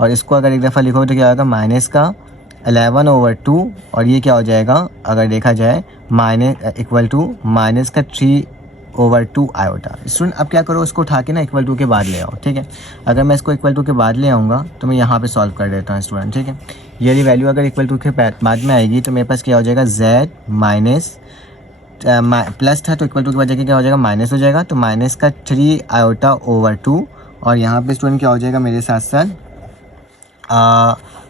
और इसको अगर एक दफ़ा लिखोगे तो क्या होगा माइनस का 11/2, और ये क्या हो जाएगा अगर देखा जाए माइनस इक्वल टू माइनस का 3/2 आयोटा। स्टूडेंट अब क्या करो, इसको उठा के ना इक्वल टू के बाद ले आओ। ठीक है, अगर मैं इसको इक्वल टू के बाद ले आऊँगा तो मैं यहाँ पे सॉल्व कर देता हूँ स्टूडेंट। ठीक है, ये वैल्यू अगर इक्वल टू के बाद में आएगी तो मेरे पास क्या हो जाएगा z माइनस प्लस था तो इक्वल टू के बाद जाके क्या हो जाएगा माइनस हो जाएगा, तो माइनस का 3/2, और यहाँ पे स्टूडेंट क्या हो जाएगा मेरे साथ साथ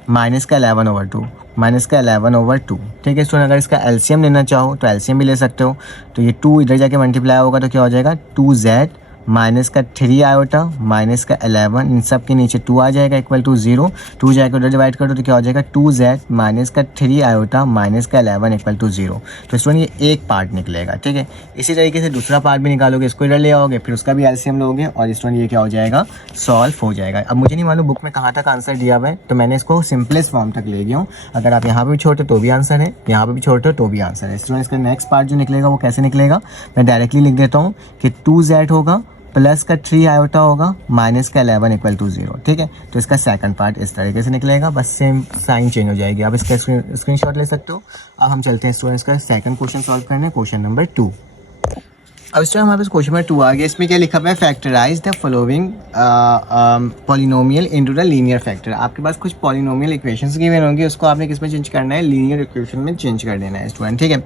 माइनस का 11/2। ठीक है स्टूडेंट, अगर इसका एलसीएम लेना चाहो तो एलसीएम भी ले सकते हो, तो ये 2 इधर जाके मल्टीप्लाई होगा तो क्या हो जाएगा 2z माइनस का 3 आयोटा माइनस का 11, इन सब के नीचे 2 आ जाएगा इक्वल टू 0, 2 जाकर उधर डिवाइड कर दो तो क्या हो जाएगा 2z माइनस का 3 आयोटा माइनस का 11 इक्वल टू 0। तो स्टूडेंट ये एक पार्ट निकलेगा। ठीक है, इसी तरीके से दूसरा पार्ट भी निकालोगे, इसको इधर ले आओगे, फिर उसका भी एलसीएम लोगे और स्टूडेंट ये क्या हो जाएगा सॉल्व हो जाएगा। अब मुझे नहीं मालूम बुक में कहाँ तक आंसर दिया हुआ है, तो मैंने इसको सिंपलेस्ट फॉर्म तक ले गया हूँ। अगर आप यहाँ पर भी छोड़ते तो भी आंसर है, यहाँ पर भी छोड़ते हो तो भी आंसर है। स्टूडेंट इसका नेक्स्ट पार्ट जो निकलेगा वो कैसे निकलेगा, मैं डायरेक्टली लिख देता हूँ कि 2z होगा प्लस का 3 आयोटा होगा माइनस का 11 इक्वल टू 0। ठीक है, तो इसका सेकंड पार्ट इस तरीके से निकलेगा, बस सेम साइन चेंज हो जाएगी। आप इसका स्क्रीनशॉट ले सकते हो। अब हम चलते हैं स्टूडेंट्स का सेकंड क्वेश्चन सॉल्व करने, क्वेश्चन नंबर 2। अब इस टाइम हमारे पास क्वेश्चन नंबर 2 आ गया। इसमें क्या लिखा हुआ है, factorise the following polynomial into the linear factor. आपके पास कुछ पॉलिनोमियल इक्वेशंस गिवन होंगी, उसको आपने किस में चेंज करना है, लीनियर इक्वेशन में चेंज कर देना है स्टूडेंट। ठीक है,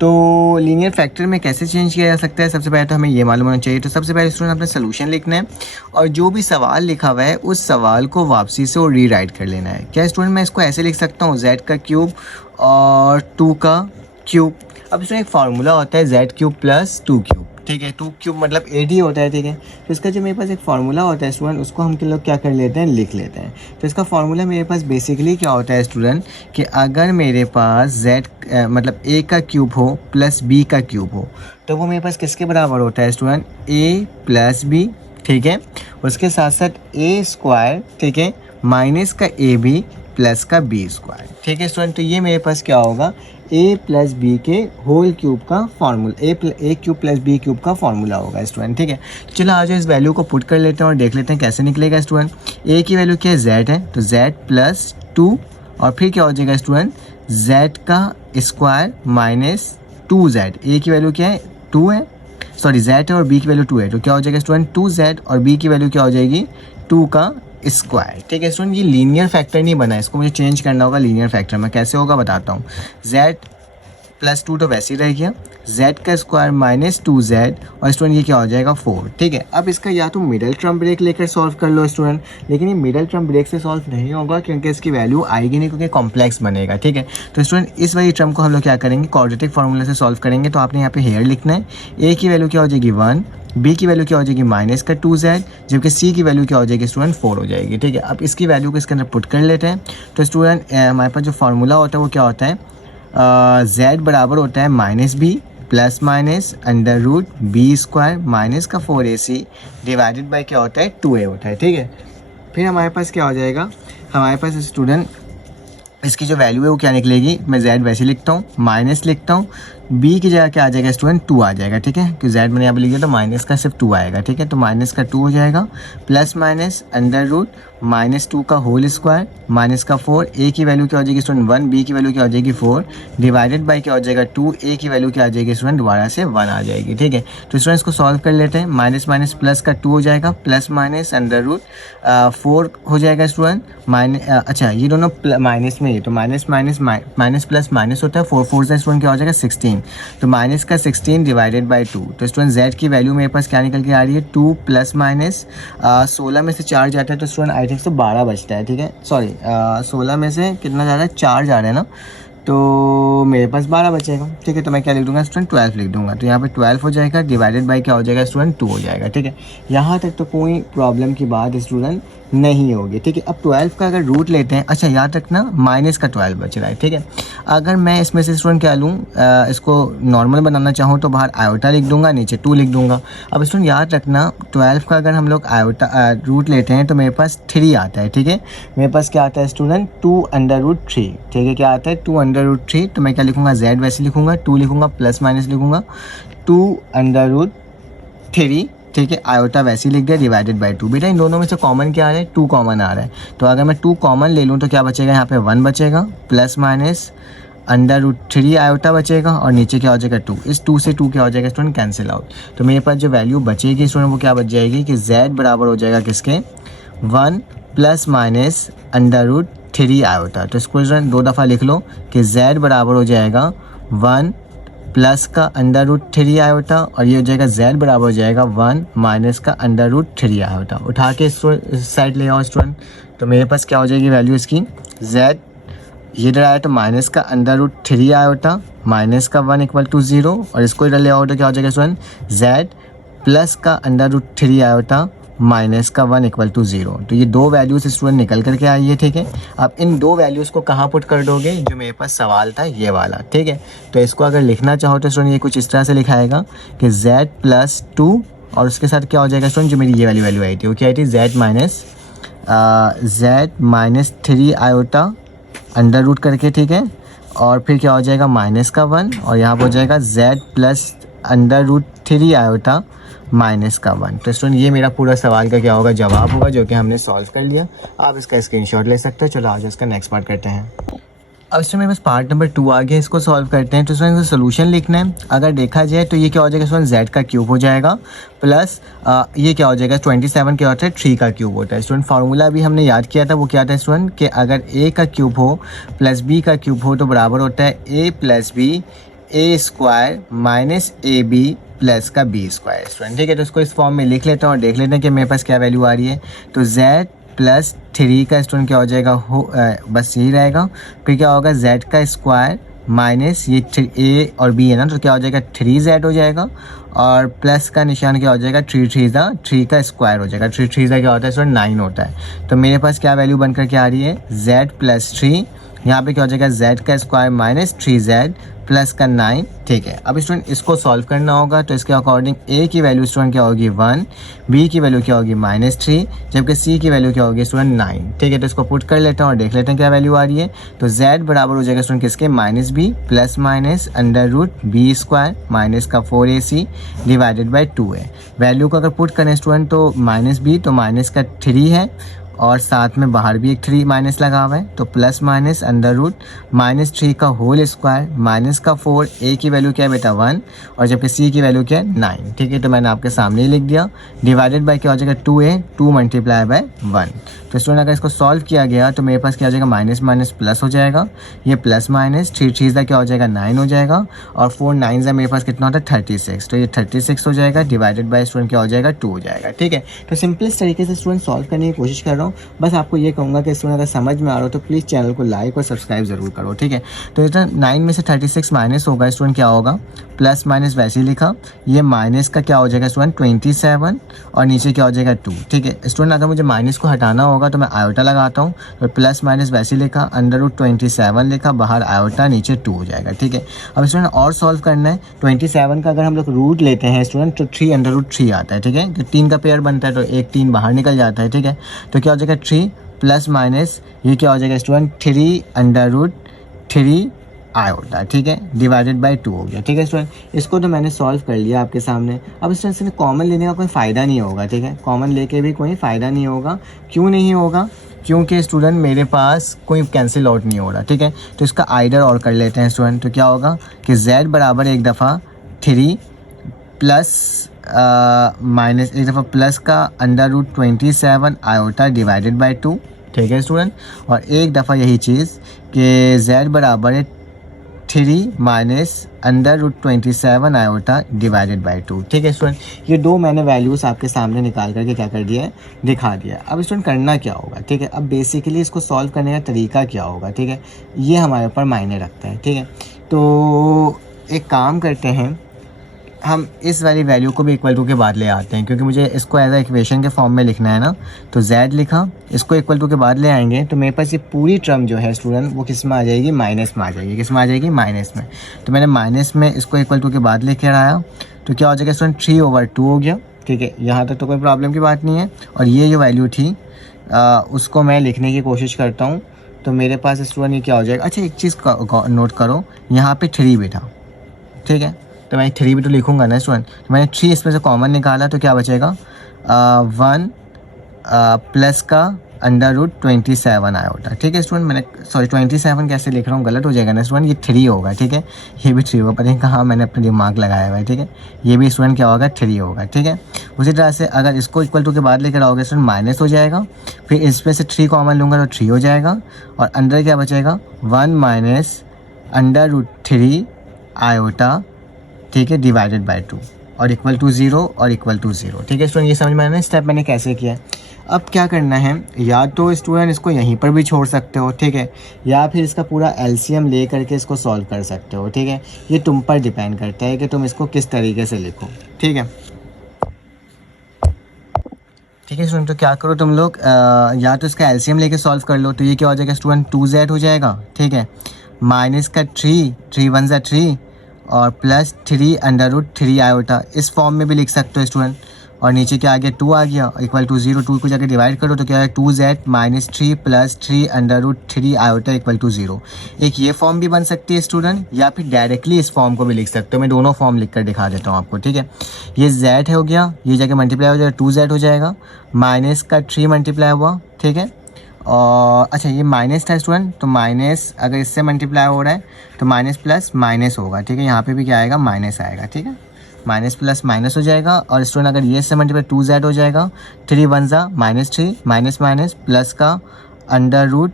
तो लीनियर फैक्टर में कैसे चेंज किया जा सकता है, सबसे पहले तो हमें ये मालूम होना चाहिए। तो सबसे पहले स्टूडेंट अपना सोल्यूशन लिखना है और जो भी सवाल लिखा हुआ है उस सवाल को वापसी से और रीराइट कर लेना है। क्या स्टूडेंट मैं इसको ऐसे लिख सकता हूँ z का क्यूब और 2 का क्यूब। अब इसमें एक फार्मूला होता है z क्यूब प्लस 2 क्यूब। ठीक है, 2 क्यूब मतलब 8 ही होता है। ठीक है, तो इसका जो मेरे पास एक फार्मूला होता है स्टूडेंट, उसको हम लोग क्या कर लेते हैं, लिख लेते हैं। तो इसका फार्मूला मेरे पास बेसिकली क्या होता है स्टूडेंट, कि अगर मेरे पास z मतलब a का क्यूब हो प्लस b का क्यूब हो तो वो मेरे पास किसके बराबर होता है स्टूडेंट, a प्लस b। ठीक है, उसके साथ साथ a स्क्वायर, ठीक है, माइनस का ab प्लस का b स्क्वायर। ठीक है स्टूडेंट, तो ये मेरे पास क्या होगा a प्लस बी के होल क्यूब का फार्मूला, ए क्यूब प्लस बी क्यूब का फार्मूला होगा स्टूडेंट। ठीक है, तो चलो आज इस वैल्यू को पुट कर लेते हैं और देख लेते हैं कैसे निकलेगा स्टूडेंट। a की वैल्यू क्या है, z है, तो z प्लस 2 और फिर क्या हो जाएगा स्टूडेंट z का स्क्वायर माइनस 2z। a की वैल्यू क्या है 2 है, सॉरी z है और b की वैल्यू 2 है, तो क्या हो जाएगा स्टूडेंट 2z और b की वैल्यू क्या हो जाएगी 2 का स्क्वायर। ठीक है स्टूडेंट, ये लीनियर फैक्टर नहीं बना है, इसको मुझे चेंज करना होगा लीनियर फैक्टर में। कैसे होगा बताता हूँ। z प्लस 2 तो वैसे ही रह गया, z का स्क्वायर माइनस 2z और स्टूडेंट ये क्या हो जाएगा 4। ठीक है, अब इसका या तो मिडल टर्म ब्रेक लेकर सॉल्व कर लो स्टूडेंट, लेकिन ये मिडल टर्म ब्रेक से सॉल्व नहीं होगा क्योंकि इसकी वैल्यू आएगी नहीं, क्योंकि कॉम्प्लेक्स बनेगा। ठीक है, तो स्टूडेंट इस वाली टर्म को हम लोग क्या करेंगे, क्वाड्रेटिक फार्मूला से सॉल्व करेंगे। तो आपने यहाँ पे हेयर लिखना है, a की वैल्यू क्या हो जाएगी 1, b की वैल्यू क्या हो जाएगी माइनस का 2z, जबकि c की वैल्यू क्या हो जाएगी स्टूडेंट 4 हो जाएगी। ठीक है, अब इसकी वैल्यू को इसके अंदर पुट कर लेते हैं। तो स्टूडेंट हमारे पास जो फार्मूला होता है वो क्या होता है, z बराबर होता है minus B plus minus under root B square minus का 4ac डिवाइडेड बाई क्या होता है 2a होता है। ठीक है, फिर हमारे पास क्या हो जाएगा, हमारे पास स्टूडेंट इसकी जो वैल्यू है वो क्या निकलेगी, मैं z वैसे लिखता हूँ माइनस लिखता हूँ बी की जगह क्या आ जाएगा स्टूडेंट 2 आ जाएगा, ठीक है, कि जेड मैंने यहाँ पे लिख दिया तो माइनस का सिर्फ 2 आएगा, ठीक है, तो माइनस का 2 हो जाएगा प्लस माइनस अंडर रूट -2 का होल स्क्वायर माइनस का 4, ए की वैल्यू क्या हो जाएगी स्टूडेंट 1, बी की वैल्यू क्या हो जाएगी 4 डिवाइडेड बाई क्या हो जाएगा 2, ए की वैल्यू क्या आ जाएगी स्टूडेंट दोबारा से 1 आ जाएगी, ठीक है। तो स्टूडेंट इसको सॉल्व कर लेते हैं, माइनस माइनस प्लस का 2 हो जाएगा प्लस माइनस अंडर रूट 4 हो जाएगा स्टूडेंट माइनस, अच्छा ये दोनों माइनस में ही, तो minus minus minus plus minus होता है, 4 4 से स्टूडेंट क्या हो जाएगा 16, तो माइनस का 16 डिवाइडेड बाई 2, तो स्टूडेंट जेड की वैल्यू मेरे पास क्या निकल के आ रही है 2 प्लस माइनस 16 में से 4 जाता है तो स्टूडेंट आई थिंक तो 12 बचता है, ठीक है, सॉरी 16 में से कितना जा रहा है 4 जा रहा है ना, तो मेरे पास 12 बचेगा, ठीक है, तो मैं क्या लिख दूंगा स्टूडेंट 12 लिख दूंगा, तो यहाँ पे 12 हो जाएगा डिवाइडेड बाई क्या हो जाएगा स्टूडेंट 2 हो जाएगा, ठीक है। यहाँ तक तो कोई प्रॉब्लम की बात स्टूडेंट नहीं होगी, ठीक है। अब 12 का अगर रूट लेते हैं, अच्छा याद रखना माइनस का 12 बच रहा है, ठीक है। अगर मैं इसमें से स्टूडेंट क्या लूँ, इसको नॉर्मल बनाना चाहूँ तो बाहर आयोटा लिख दूंगा, नीचे 2 लिख दूंगा। अब स्टूडेंट याद रखना 12 का अगर हम लोग आयोटा रूट लेते हैं तो मेरे पास 3 आता है, ठीक है, मेरे पास क्या आता है स्टूडेंट 2 अंडर रूट 3, ठीक है, क्या आता है 2 अंडर रूट 3, तो मैं क्या लिखूंगा जेड वैसे लिखूंगा 2 लिखूंगा प्लस माइनस लिखूंगा 2 अंडर रूट 3, ठीक है, आयोटा वैसे ही लिख दिया डिवाइडेड बाई 2। बेटा इन दोनों में से कॉमन क्या आ रहा है 2 कॉमन आ रहा है, तो अगर मैं 2 कॉमन ले लूँ तो क्या बचेगा यहाँ पे 1 बचेगा plus minus under root 3 iota बचेगा और नीचे क्या हो जाएगा 2, इस 2 से 2 क्या हो जाएगा स्टूडेंट कैंसिल आउट, तो मेरे पास जो वैल्यू बचेगी स्टूडेंट वो क्या बच जाएगी कि z बराबर हो जाएगा किसके 1 plus minus under root 3 iota, तो इसको स्टूडेंट 2 दफ़ा लिख लो कि z बराबर हो जाएगा 1 प्लस का अंडर रूट 3 आयोटा और ये हो जाएगा z बराबर हो जाएगा 1 माइनस का अंडर रूट 3 आयोटा। उठा के इस साइड ले आओ स्टूडेंट, तो मेरे पास क्या हो जाएगी वैल्यू इसकी z ये इधर आया तो माइनस का अंडर रूट 3 आयोटा माइनस का 1 इक्वल टू 0 और इसको इधर ले आओ तो क्या हो जाएगा स्टूडेंट z प्लस का अंडर रूट 3 आयोटा माइनस का 1 इक्वल टू 0, तो ये दो वैल्यूज़ स्टूडेंट निकल करके आई है, ठीक है। अब इन दो वैल्यूज़ को कहाँ पुट कर दोगे, जो मेरे पास सवाल था ये वाला, ठीक है, तो इसको अगर लिखना चाहो तो स्टूडेंट ये कुछ इस तरह से लिखाएगा कि z प्लस 2 और उसके साथ क्या हो जाएगा स्टूडेंट जो मेरी ये वाली वैल्यू आई थी वो क्या आई थी z minus 3 iota under root करके, ठीक है, और फिर क्या हो जाएगा माइनस का 1 और यहाँ पर हो जाएगा z plus under root 3 iota minus का 1। तो स्टूडेंट ये मेरा पूरा सवाल का क्या होगा जवाब होगा जो कि हमने सॉल्व कर लिया। आप इसका स्क्रीनशॉट ले सकते हो। चलो आज इसका नेक्स्ट पार्ट करते हैं। अब इसमें मेरे पास पार्ट नंबर 2 आ गया, इसको सॉल्व करते हैं। तो स्टूडेंट सोल्यूशन लिखना है। अगर देखा जाए तो ये क्या हो जाएगा स्टूडेंट z का क्यूब हो जाएगा प्लस ये क्या हो जाएगा 27 क्या होता है 3 का क्यूब होता है। स्टूडेंट फार्मूला भी हमने याद किया था, वो क्या था स्टूडेंट कि अगर a का क्यूब हो प्लस b का क्यूब हो तो बराबर होता है a plus b a square minus A B plus का बी स्क्वायर। स्टूडेंट ठीक है, तो इसको इस फॉर्म में लिख लेते हैं और देख लेते हैं कि मेरे पास क्या वैल्यू आ रही है। तो z प्लस 3 का स्टूडेंट क्या हो जाएगा बस यही रहेगा। फिर क्या होगा z का स्क्वायर माइनस ये a और b है ना, तो क्या हो जाएगा 3z हो जाएगा और प्लस का निशान क्या हो जाएगा 3 का स्क्वायर हो जाएगा। 3 क्या होता है स्टूडेंट 9 होता है। तो मेरे पास क्या वैल्यू बनकर के आ रही है z प्लस 3, यहाँ पे क्या हो जाएगा z का स्क्वायर माइनस 3z प्लस का 9। ठीक है, अब स्टूडेंट इसको सॉल्व करना होगा। तो इसके अकॉर्डिंग a की वैल्यू स्टूडेंट क्या होगी 1, b की वैल्यू क्या होगी -3, जबकि c की वैल्यू क्या होगी स्टूडेंट 9। ठीक है, तो इसको पुट कर लेते हैं और देख लेते हैं क्या वैल्यू आ रही है। तो z बराबर हो जाएगा स्टूडेंट किसके -b plus minus under root b square minus का 4ac डिवाइडेड बाई 2 है। वैल्यू को अगर पुट करें स्टूडेंट तो -b तो माइनस का 3 है और साथ में बाहर भी एक 3 माइनस लगा हुआ है, तो प्लस माइनस अंडर रूट -3 का होल स्क्वायर माइनस का 4, a की वैल्यू क्या है बेटा 1 और जबकि c की वैल्यू क्या है 9। ठीक है, तो मैंने आपके सामने ही लिख दिया। डिवाइडेड बाय क्या हो जाएगा 2a 2 मल्टीप्लाई बाय 1। तो स्टूडेंट अगर इसको सॉल्व किया गया तो मेरे पास क्या हो जाएगा माइनस माइनस प्लस हो जाएगा, ये प्लस माइनस 3 का क्या हो जाएगा 9 हो जाएगा और 4 9 का मेरे पास कितना होता है 36, तो ये 36 हो जाएगा डिवाइडेड बाय स्टूडेंट क्या हो जाएगा 2 हो जाएगा। ठीक है, तो सिंपलेस्ट तरीके से स्टूडेंट सॉल्व करने की कोशिश कर रहा हूँ। बस आपको ये कहूँगा कि स्टूडेंट अगर समझ में आ रहा हो तो प्लीज़ चैनल को लाइक और सब्सक्राइब ज़रूर करो। ठीक है, तो इतना 9 में से 36 माइनस होगा स्टूडेंट क्या होगा प्लस माइनस वैसे ही लिखा, ये माइनस का क्या हो जाएगा स्टूडेंट 27 और नीचे क्या हो जाएगा 2। ठीक है स्टूडेंट, अगर मुझे माइनस को हटाना होगा तो मैं आयोटा लगाता हूँ, तो प्लस माइनस वैसे ही लिखा, अंडर रूट 27 लिखा, बाहर आयोटा नीचे 2 हो जाएगा। ठीक है, अब स्टूडेंट और सॉल्व करना है। 27 का अगर हम लोग रूट लेते हैं स्टूडेंट तो 3 अंडर रूट 3 आता है। ठीक है, तो 3 का पेयर बनता है तो एक 3 बाहर निकल जाता है। ठीक है, तो क्या हो जाएगा 3 प्लस माइनस ये क्या हो जाएगा स्टूडेंट 3 अंडर रूट 3 आयोटा, ठीक है, डिवाइडेड बाय 2 हो गया, ठीक है स्टूडेंट। इसको तो मैंने सॉल्व कर लिया आपके सामने। अब स्टूडेंट से कॉमन लेने का कोई फ़ायदा नहीं होगा, ठीक है, कॉमन लेके भी कोई फ़ायदा नहीं होगा। क्यों नहीं होगा? क्योंकि स्टूडेंट मेरे पास कोई कैंसिल आउट नहीं हो रहा, ठीक है। तो इसका आइडर और कर लेते हैं स्टूडेंट। तो क्या होगा कि z बराबर एक दफ़ा 3 प्लस माइनस एक दफ़ा प्लस का √27 आयोटा डिवाइडेड बाय 2, ठीक है स्टूडेंट। और एक दफ़ा यही चीज़ कि z बराबर है 3 माइनस √27 आयोटा डिवाइडेड बाय 2, ठीक है स्टूडेंट। ये दो मैंने वैल्यूज़ आपके सामने निकाल करके क्या कर दिया है, दिखा दिया। अब स्टूडेंट करना क्या होगा, ठीक है। अब बेसिकली इसको सॉल्व करने का तरीका क्या होगा, ठीक है, ये हमारे ऊपर मायने रखता है, ठीक है। तो एक काम करते हैं, हम इस वाली वैल्यू को भी इक्वल टू के बाद ले आते हैं, क्योंकि मुझे इसको एज अ इक्वेशन के फॉर्म में लिखना है ना। तो z लिखा, इसको इक्वल टू के बाद ले आएंगे तो मेरे पास ये पूरी टर्म जो है स्टूडेंट वो किस में आ जाएगी, माइनस में आ जाएगी। किस में आ जाएगी, माइनस में। तो मैंने माइनस में इसको इक्वल टू के बाद लेकर आया तो क्या हो जाएगा स्टूडेंट, 3/2 हो गया, ठीक है। यहाँ तक तो कोई प्रॉब्लम की बात नहीं है। और ये जो वैल्यू थी उसको मैं लिखने की कोशिश करता हूँ। तो मेरे पास स्टूडेंट ये क्या हो जाएगा, अच्छा एक चीज़ नोट करो, यहाँ पर 3 भी था, ठीक है। तो मैं 3 भी तो लिखूंगा ना स्टूडेंट। तो मैंने 3 इसमें से कॉमन निकाला तो क्या बचेगा, 1 प्लस का √27 आयोटा, ठीक है स्टूडेंट। मैंने 27 कैसे लिख रहा हूँ, गलत हो जाएगा ना स्टूडेंट, ये 3 होगा, ठीक है। ये भी 3 होगा, पता नहीं कहाँ मैंने अपना दिमाग लगाया हुआ है, ठीक है। ये भी स्टूडेंट क्या होगा, 3 होगा, ठीक है। उसी तरह से अगर इसको इक्वल टू के बाद लेकर आओगे स्टूडेंट माइनस हो जाएगा, फिर इसमें से 3 कॉमन लूँगा तो 3 हो जाएगा। और अंदर क्या बचेगा, 1 माइनस √3 आयोटा, ठीक है, डिवाइडेड बाय 2 और इक्वल टू 0 और इक्वल टू 0, ठीक है स्टूडेंट। ये समझ में आया ना स्टेप मैंने कैसे किया है। अब क्या करना है, या तो स्टूडेंट इसको यहीं पर भी छोड़ सकते हो, ठीक है, या फिर इसका पूरा एलसीएम ले करके इसको सॉल्व कर सकते हो, ठीक है। ये तुम पर डिपेंड करता है कि तुम इसको किस तरीके से लिखो, ठीक है। ठीक है स्टूडेंट, तो क्या करो तुम लोग, या तो इसका एलसीएम लेके सॉल्व कर लो। तो ये क्या हो जाएगा स्टूडेंट, 2z हो जाएगा, ठीक है, माइनस का 3 1 ज़ा 3 और प्लस 3 आयोटा, इस फॉर्म में भी लिख सकते हो स्टूडेंट। और नीचे क्या आ गया, 2 आ गया, इक्वल टू 0, 2 को जाके डिवाइड करो तो क्या है, 2z minus 3 plus 3 iota equal to 0। एक ये फॉर्म भी बन सकती है स्टूडेंट, या फिर डायरेक्टली इस फॉर्म को भी लिख सकते हो। मैं दोनों फॉर्म लिख कर दिखा देता हूँ आपको, ठीक है। ये z हो गया, ये जाके मल्टीप्लाई हो जाएगा, 2z हो जाएगा, माइनस का 3 मल्टीप्लाई हुआ, ठीक है। और अच्छा ये माइनस था स्टूडेंट, तो माइनस अगर इससे मल्टीप्लाई हो रहा है तो माइनस प्लस माइनस होगा, ठीक है। यहाँ पे भी क्या आएगा, माइनस आएगा, ठीक है, माइनस प्लस माइनस हो जाएगा। और स्टूडेंट अगर ये से मल्टीप्लाई 2z हो जाएगा, 3 1 ज़ा -3 माइनस माइनस प्लस का अंडर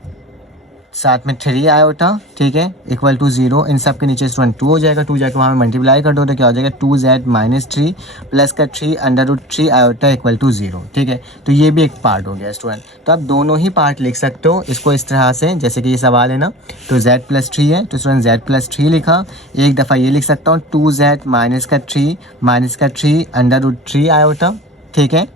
साथ में 3 आयोटा, ठीक है, इक्वल टू 0। इन सब के नीचे स्टूडेंट 2 हो जाएगा, 2 जाके वहाँ मल्टीप्लाई कर दो तो क्या हो जाएगा, 2z माइनस 3 प्लस का 3 आयोटा इक्वल टू 0, ठीक है। तो ये भी एक पार्ट हो गया स्टूडेंट। तो आप दोनों ही पार्ट लिख सकते हो इसको इस तरह से, जैसे कि ये सवाल है ना, तो z+3 है तो स्टूडेंट z+3 लिखा। एक दफ़ा ये लिख सकता हूँ 2z माइनस का 3 आयोटा, ठीक है,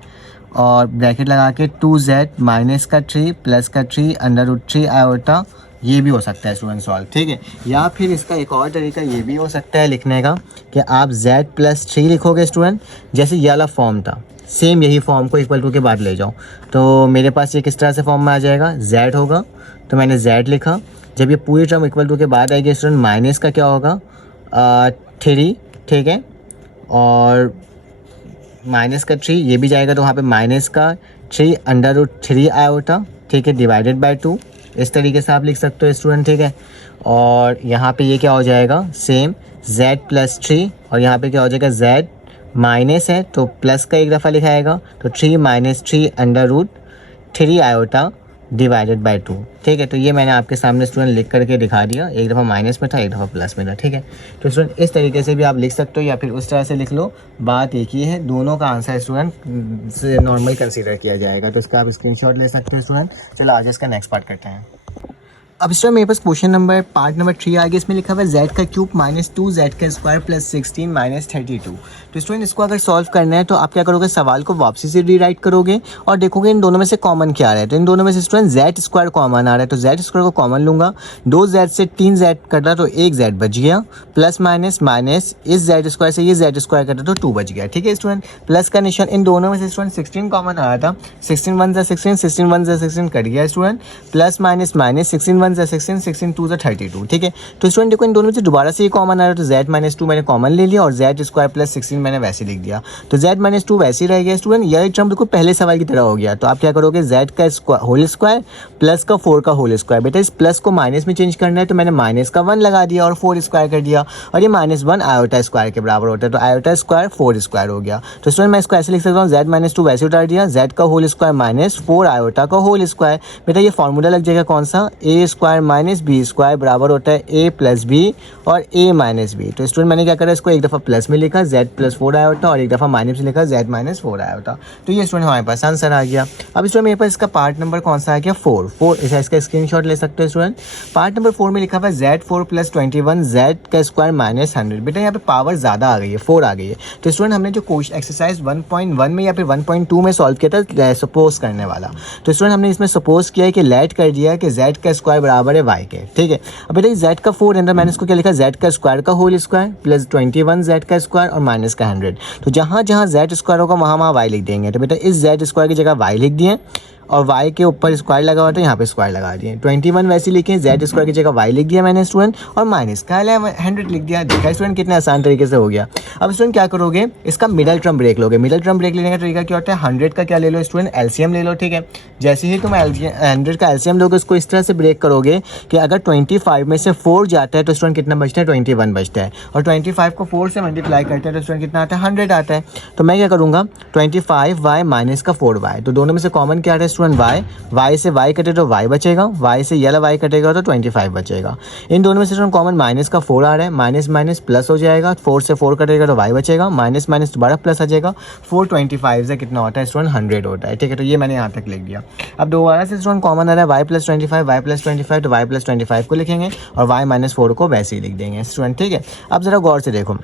और ब्रैकेट लगा के 2z माइनस का 3 प्लस का 3 आयोटा, ये भी हो सकता है स्टूडेंट सॉल्व, ठीक है। या फिर इसका एक और तरीका ये भी हो सकता है लिखने का कि आप z+3 लिखोगे स्टूडेंट, जैसे ये वाला फॉर्म था, सेम यही फॉर्म को इक्वल टू के बाद ले जाओ। तो मेरे पास ये किस तरह से फॉर्म में आ जाएगा, z होगा, तो मैंने z लिखा। जब ये पूरी टर्म इक्वल टू के बाद आएगी स्टूडेंट, माइनस का क्या होगा, 3, ठीक है, और माइनस का 3 ये भी जाएगा तो वहाँ पे माइनस का 3 आयोटा, ठीक है, डिवाइडेड बाय 2। इस तरीके से आप लिख सकते हो स्टूडेंट, ठीक है। और यहाँ पे ये क्या हो जाएगा, सेम z+3, और यहाँ पे क्या हो जाएगा, z माइनस है तो प्लस का एक दफ़ा लिखाएगा, तो 3 माइनस 3 आयोटा डिवाइडेड बाय 2, ठीक है। तो ये मैंने आपके सामने स्टूडेंट लिख करके दिखा दिया, एक दफ़ा माइनस में था, एक दफ़ा प्लस में था, ठीक है। तो स्टूडेंट इस तरीके से भी आप लिख सकते हो या फिर उस तरह से लिख लो, बात एक ही है, दोनों का आंसर स्टूडेंट से नॉर्मल कंसीडर किया जाएगा। तो इसका आप स्क्रीनशॉट ले सकते हो स्टूडेंट। चलो आज इसका नेक्स्ट पार्ट करते हैं। अब स्टूडेंट मेरे पास क्वेश्चन नंबर पार्ट नंबर 3 आ गया, इसमें लिखा हुआ है z का क्यूब माइनस 2z का स्क्वायर प्लस 16 माइनस 32। तो स्टूडेंट इसको अगर सॉल्व करना है तो आप क्या करोगे, सवाल को वापसी से रीराइट करोगे और देखोगे इन दोनों में से कॉमन क्या आ रहा है। तो इन दोनों में से स्टूडेंट z स्क्वायर कॉमन आ रहा है, तो z स्क्वायर को कॉमन लूँगा, 2z से 3z कट रहा तो 1z बच गया, प्लस माइनस माइनस इस z स्क्वायर से ये z स्क्वायर कट रहा तो 2 बच गया, ठीक है स्टूडेंट। प्लस का निशान, इन दोनों में से स्टूडेंट 16 कॉमन आ रहा था, 16 1 ज़ा 16 16 1 ज़ा 16 कट गया student, plus minus minus 16 one ज़ा 16, 16 टू ज़ा 32, ठीक है। तो स्टूडेंट देखो इन दोनों में से दोबारा से ये कॉमन आ रहा है, तो z माइनस 2 मैंने कॉमन ले लिया और z स्क्वायर प्लस 16 मैंने वैसे लिख दिया, तो z माइनस 2 वैसे ही रह गया स्टूडेंट। यह टर्म बिल्कुल पहले सवाल की तरह हो गया। तो आप क्या करोगे, z का होल स्क्वायर प्लस का 4 का होल स्क्वायर। बेटा इस प्लस को माइनस में चेंज करना है, तो मैंने माइनस का 1 लगा दिया और 4 स्क्वायर कर दिया, और ये -1 आयोटा स्क्वायर के बराबर होता है, तो आयोटा स्क्वायर 4 स्क्वायर हो गया। तो स्टूडेंट मैं इसको ऐसे लिख सकता हूँ, z माइनस 2 वैसे उतार दिया, z का होल स्क्वायर माइनस 4 आयोटा का होल स्क्वायर। बेटा ये फॉर्मूला लग जाएगा कौन सा, a square minus B square बराबर होता है a प्लस बी और a माइनस बी। तो स्टूडेंट मैंने क्या करा, इसको एक दफ़ा प्लस में लिखा z प्लस 4 आयोटा और एक दफ़ा माइनस में लिखा z माइनस 4 आयोटा। तो ये स्टूडेंट हमारे पास आंसर आ गया। अब स्टूडेंट मेरे पास इसका पार्ट नंबर कौन सा आ गया, 4 इसका स्क्रीनशॉट ले सकते हो स्टूडेंट। पार्ट नंबर 4 में लिखा हुआ z 4 प्लस 21 z का स्क्वायर माइनस 100। बेटा यहाँ पे पावर ज़्यादा आ गई है, 4 आ गई है। तो स्टूडेंट हमने जो क्वेश्चन एक्सरसाइज 1.1 में या फिर 1.2 में सॉल्व किया था सपोज करने वाला, तो स्टूडेंट हमने इसमें सपोज किया है कि लेट कर दिया है कि z का स्क्वायर बराबर है y के, ठीक है। अब बेटा z का 4 अंदर मैंने इसको क्या लिखा, z का स्क्वायर का होल स्क्वायर प्लस 21 z का स्क्वायर और माइनस का 100। तो जहाँ जहाँ z स्क्वायर होगा वहाँ वहाँ y लिख देंगे। तो बेटा इस z स्क्वायर की जगह y लिख दिए और y के ऊपर स्क्वायर लगा हुआ था, यहाँ पे स्क्वायर लगा दिए। 21 वैसे लिखे, z स्क्वायर की जगह y लिख दिया मैंने स्टूडेंट, और माइनस का 100 लिख दिया। देखा स्टूडेंट कितने आसान तरीके से हो गया। अब स्टूडेंट क्या करोगे, इसका मिडल टर्म ब्रेक लोगे। मिडल टर्म ब्रेक लेने का तरीका क्या होता है, 100 का क्या ले लो स्टूडेंट, एलसीएम ले लो, ठीक है। जैसे ही तुम 100 का एलसीएम लोगे, उसको इस तरह से ब्रेक करोगे कि अगर 25 में से 4 जाता है तो स्टूडेंट कितना बचता है, 21 बचता है, और 25 को 4 से मल्टीप्लाई करते हैं तो स्टूडेंट कितना आता है, 100 आता है। तो मैं क्या करूँगा, 25y माइनस का 4y, तो दोनों में से कॉमन क्या आ रहा है स्टूडेंट, y से y कटे तो y बचेगा, y से ये y कटेगा तो 25 बचेगा। इन दोनों में से स्टूडेंट कॉमन माइनस का 4 आ रहा है, माइनस माइनस प्लस हो जाएगा, 4 से 4 कटेगा तो y बचेगा, माइनस माइनस दोबारा प्लस आ जाएगा, 425 से कितना होता है स्टूडेंट, 100 होता है, ठीक है। तो ये मैंने यहाँ तक लिख दिया। अब दोबारा से स्टूडेंट कॉमन आ रहा है y प्लस 25 तो y प्लस 25 को लिखेंगे और y माइनस 4 को वैसे ही लिख देंगे स्टूडेंट, ठीक है। अब जरा गौर से देखो,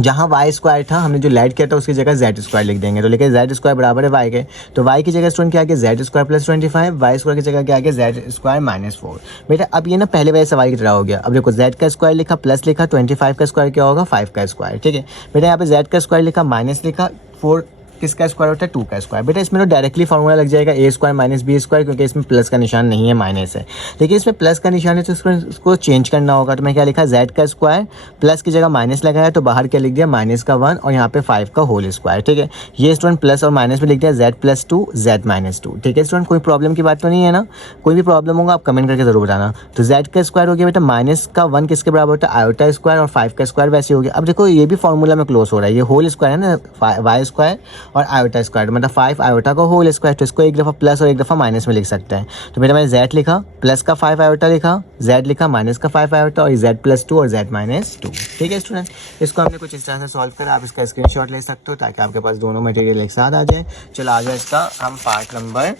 जहाँ वाई स्क्वायर था हमने जो लेट किया था उसकी जगह जेड स्क्वायर लिख देंगे। तो लिखे जेड स्क्वायर बराबर है वाई के, तो वाई की जगह स्टूडेंट क्या आ गया, Z square plus 25, Y square की जगह क्या आ गया, जेड स्क्वायर माइनस 4। बेटा अब ये ना पहले वाले सवाल की तरह हो गया। अब देखो जेड का स्क्वायर लिखा प्लस लिखा, 25 का स्क्वायर क्या होगा, 5 का स्क्वायर, ठीक है। बेटा यहाँ पे जेड का स्क्वायर लिखा माइनस लिखा, 4 किसका स्क्वायर होता है, 2 का स्क्वायर। बेटा इसमें तो डायरेक्टली फार्मूला लग जाएगा a square minus B square, क्योंकि इसमें प्लस का निशान नहीं है, माइनस है। लेकिन इसमें प्लस का निशान है तो उसको चेंज करना होगा। तो मैं क्या लिखा, z का स्क्वायर प्लस की जगह माइनस लगाया तो बाहर क्या लिख दिया, माइनस का 1 और यहाँ पे 5 का होल स्क्वायर, ठीक है। ये स्टूडेंट प्लस और माइनस में लिख दिया z प्लस 2 z माइनस 2, ठीक है स्टूडेंट। कोई प्रॉब्लम की बात तो नहीं है ना, कोई भी प्रॉब्लम होगा आप कमेंट करके जरूर बताना। तो z का स्क्वायर हो गया बेटा, माइनस का 1 किसके बराबर होता है, आयोटा स्क्वायर, और 5 का स्क्वायर वैसे हो गया। अब देखो ये भी फॉर्मूला में क्लोज हो रहा है, ये होल स्क्वायर है ना, वाई स्क्वायर और आयोटा स्क्वायर मतलब 5 आयोटा का होल स्क्वायर, तो इसको एक दफ़ा प्लस और एक दफ़ा माइनस में लिख सकते हैं। तो बेटा मैंने z लिखा, प्लस का 5 आयोटा लिखा, z लिखा माइनस का 5 आयोटा, और z प्लस 2 और z माइनस 2, ठीक है स्टूडेंट। इसको हमने कुछ इस तरह से सॉल्व करा, आप इसका स्क्रीनशॉट ले सकते हो ताकि आपके पास दोनों मटेरियल एक साथ आ जाए। चलो आ जाए इसका हम पार्ट नंबर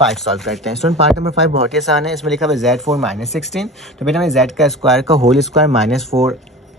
5 सॉल्व करते हैं स्टूडेंट। पार्ट नंबर 5 बहुत ही आसान है। इसमें लिखा हुआ z4 माइनस 16, तो बेटा मैं z का स्क्वायर का होल स्क्वायर माइनस 4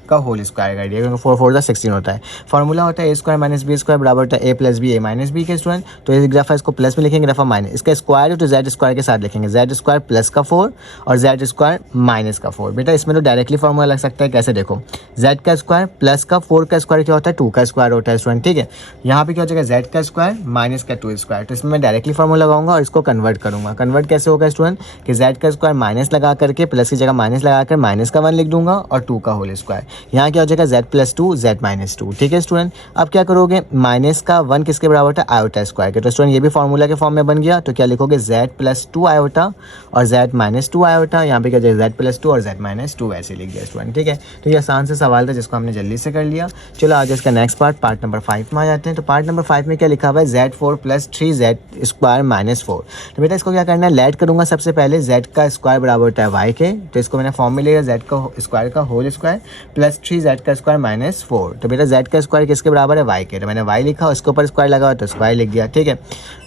का होल स्क्वायर कर दिया, क्योंकि 4 4 16 होता है। फॉर्मूला होता है a square minus B square बराबर होता है a plus B a minus B के स्टूडेंट। तो एक दफ़ा इसको प्लस में लिखेंगे, दफ़ा माइनस, इसका स्क्वायर है तो z स्क्वायर के साथ लिखेंगे, z स्क्वायर प्लस का 4 और z स्क्वायर माइनस का 4। बेटा इसमें तो डायरेक्टली फॉर्मूला लग सकता है, कैसे देखो, z का स्क्वायर प्लस का 4 का स्क्वायर क्या होता है, 2 का स्क्वायर होता है स्टूडेंट, ठीक है। यहाँ पे क्या हो जाएगा, z का स्क्वायर माइनस का 2 स्क्वायर। तो इसमें मैं डायरेक्टली फॉर्मूला लगाऊंगा और इसको कन्वर्ट करूंगा। कन्वर्ट कैसे होगा स्टूडेंट, कि z का स्क्वायर माइनस लगा करके प्लस की जगह माइनस लगा कर माइनस का 1 लिख दूंगा और 2 का होल स्क्वायर। यहाँ क्या हो जाएगा, z प्लस 2 z माइनस 2, ठीक है स्टूडेंट। अब क्या करोगे, माइनस का 1 किसके बराबर होता है, आयोटा स्क्वायर के। तो स्टूडेंट ये भी फॉर्मूला के फॉर्म में बन गया। तो क्या लिखोगे, z प्लस 2 आयोटा और z माइनस 2 आयोटा। यहाँ पे क्या जाएगा, z प्लस 2 और z माइनस 2 ऐसे लिख दिया स्टूडेंट, ठीक है। तो ये आसान से सवाल था जिसको हमने जल्दी से कर लिया। चलो आज इसका नेक्स्ट पार्ट नंबर 5 में आ जाते हैं। तो पार्ट नंबर 5 में क्या लिखा हुआ है, z4 plus 3z square minus 4। तो बेटा इसको क्या करना है, लेट करूंगा सबसे पहले, z का स्क्वायर बराबर होता है y के, तो इसको मैंने फॉर्म में लिया, z का स्क्वायर का होल स्क्वायर प्लस 3z का स्क्वायर माइनस 4। तो बेटा z का स्क्वायर किसके बराबर है, y के, तो मैंने y लिखा, उसके ऊपर स्क्वायर लगा हुआ तो स्क्वायर लिख दिया, ठीक है।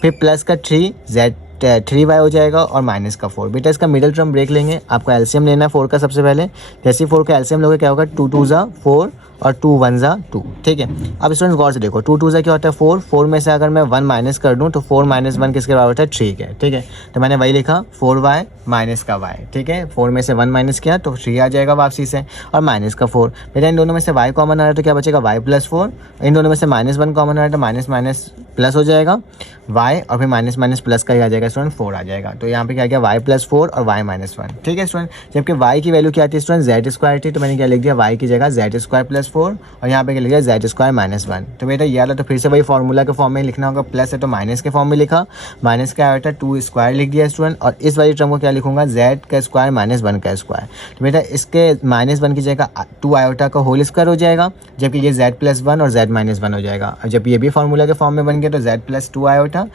फिर प्लस का 3y हो जाएगा और माइनस का 4। बेटा इसका मिडिल टर्म ब्रेक लेंगे, आपको एलसीएम लेना है 4 का सबसे पहले। जैसे ही 4 का एलसीएम लोगे क्या होगा, 2 2 ज़ा 4 और 2 1 ज़ा 2, ठीक है। अब स्टूडेंट्स गौर से देखो, 2 2 ज़ा क्या होता है 4, 4 में से अगर मैं 1 माइनस कर दूं तो 4 माइनस 1 किसके बराबर होता है, 3 के, ठीक है। तो मैंने वही लिखा 4y माइनस का y, ठीक है। 4 में से 1 माइनस किया तो 3 आ जाएगा वापसी से, और माइनस का 4। बेटा इन दोनों में से y कॉमन आ रहा है तो क्या बचेगा, y प्लस 4। इन दोनों में से -1 कॉमन आ रहा है तो माइनस प्लस हो जाएगा y और फिर माइनस माइनस प्लस का आ जाएगा स्टूडेंट 4 आ जाएगा। तो यहाँ पे क्या गया y प्लस 4 और y माइनस 1, ठीक है स्टूडेंट। जबकि y की वैल्यू क्या आती है स्टूडेंट जेड स्क्वायर थी, तो मैंने क्या लिख दिया y की जगह जेड स्क्वायर प्लस 4 और यहाँ पे क्या लिख दिया जेड स्क्वायर माइनस 1। तो बेटा ये वाला तो फिर से वही फॉर्मूला के फॉर्म में लिखना होगा, प्लस है तो माइनस के फॉर्म में लिखा, माइनस का आया था 2 स्क्वायर लिख दिया स्टूडेंट, और इस वाली टर्म को क्या लिखूंगा जेड का स्क्वायर माइनस 1 का स्क्वायर। तो बेटा इसके माइनस 1 की जगह 2 आयोटा का होल स्क्वायर हो जाएगा, जबकि ये z प्लस 1 और z माइनस 1 हो जाएगा। और जब ये भी फॉर्मूला के फॉर्म में बन गया तो z plus 2 iota,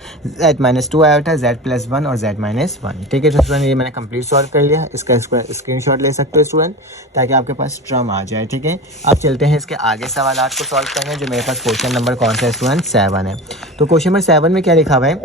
z minus 2 iota, z plus 1 और z माइनस 1, ठीक है। तो स्टूडेंट ये मैंने कंप्लीट सॉल्व कर लिया, इसका स्क्रीनशॉट ले सकते हो स्टूडेंट ताकि आपके पास टर्म आ जाए, ठीक है। अब चलते हैं इसके आगे सवालात को सॉल्व करने, जो मेरे पास क्वेश्चन नंबर कौन सा है स्टूडेंट 7 है। तो क्वेश्चन नंबर 7 में क्या लिखा हुआ है,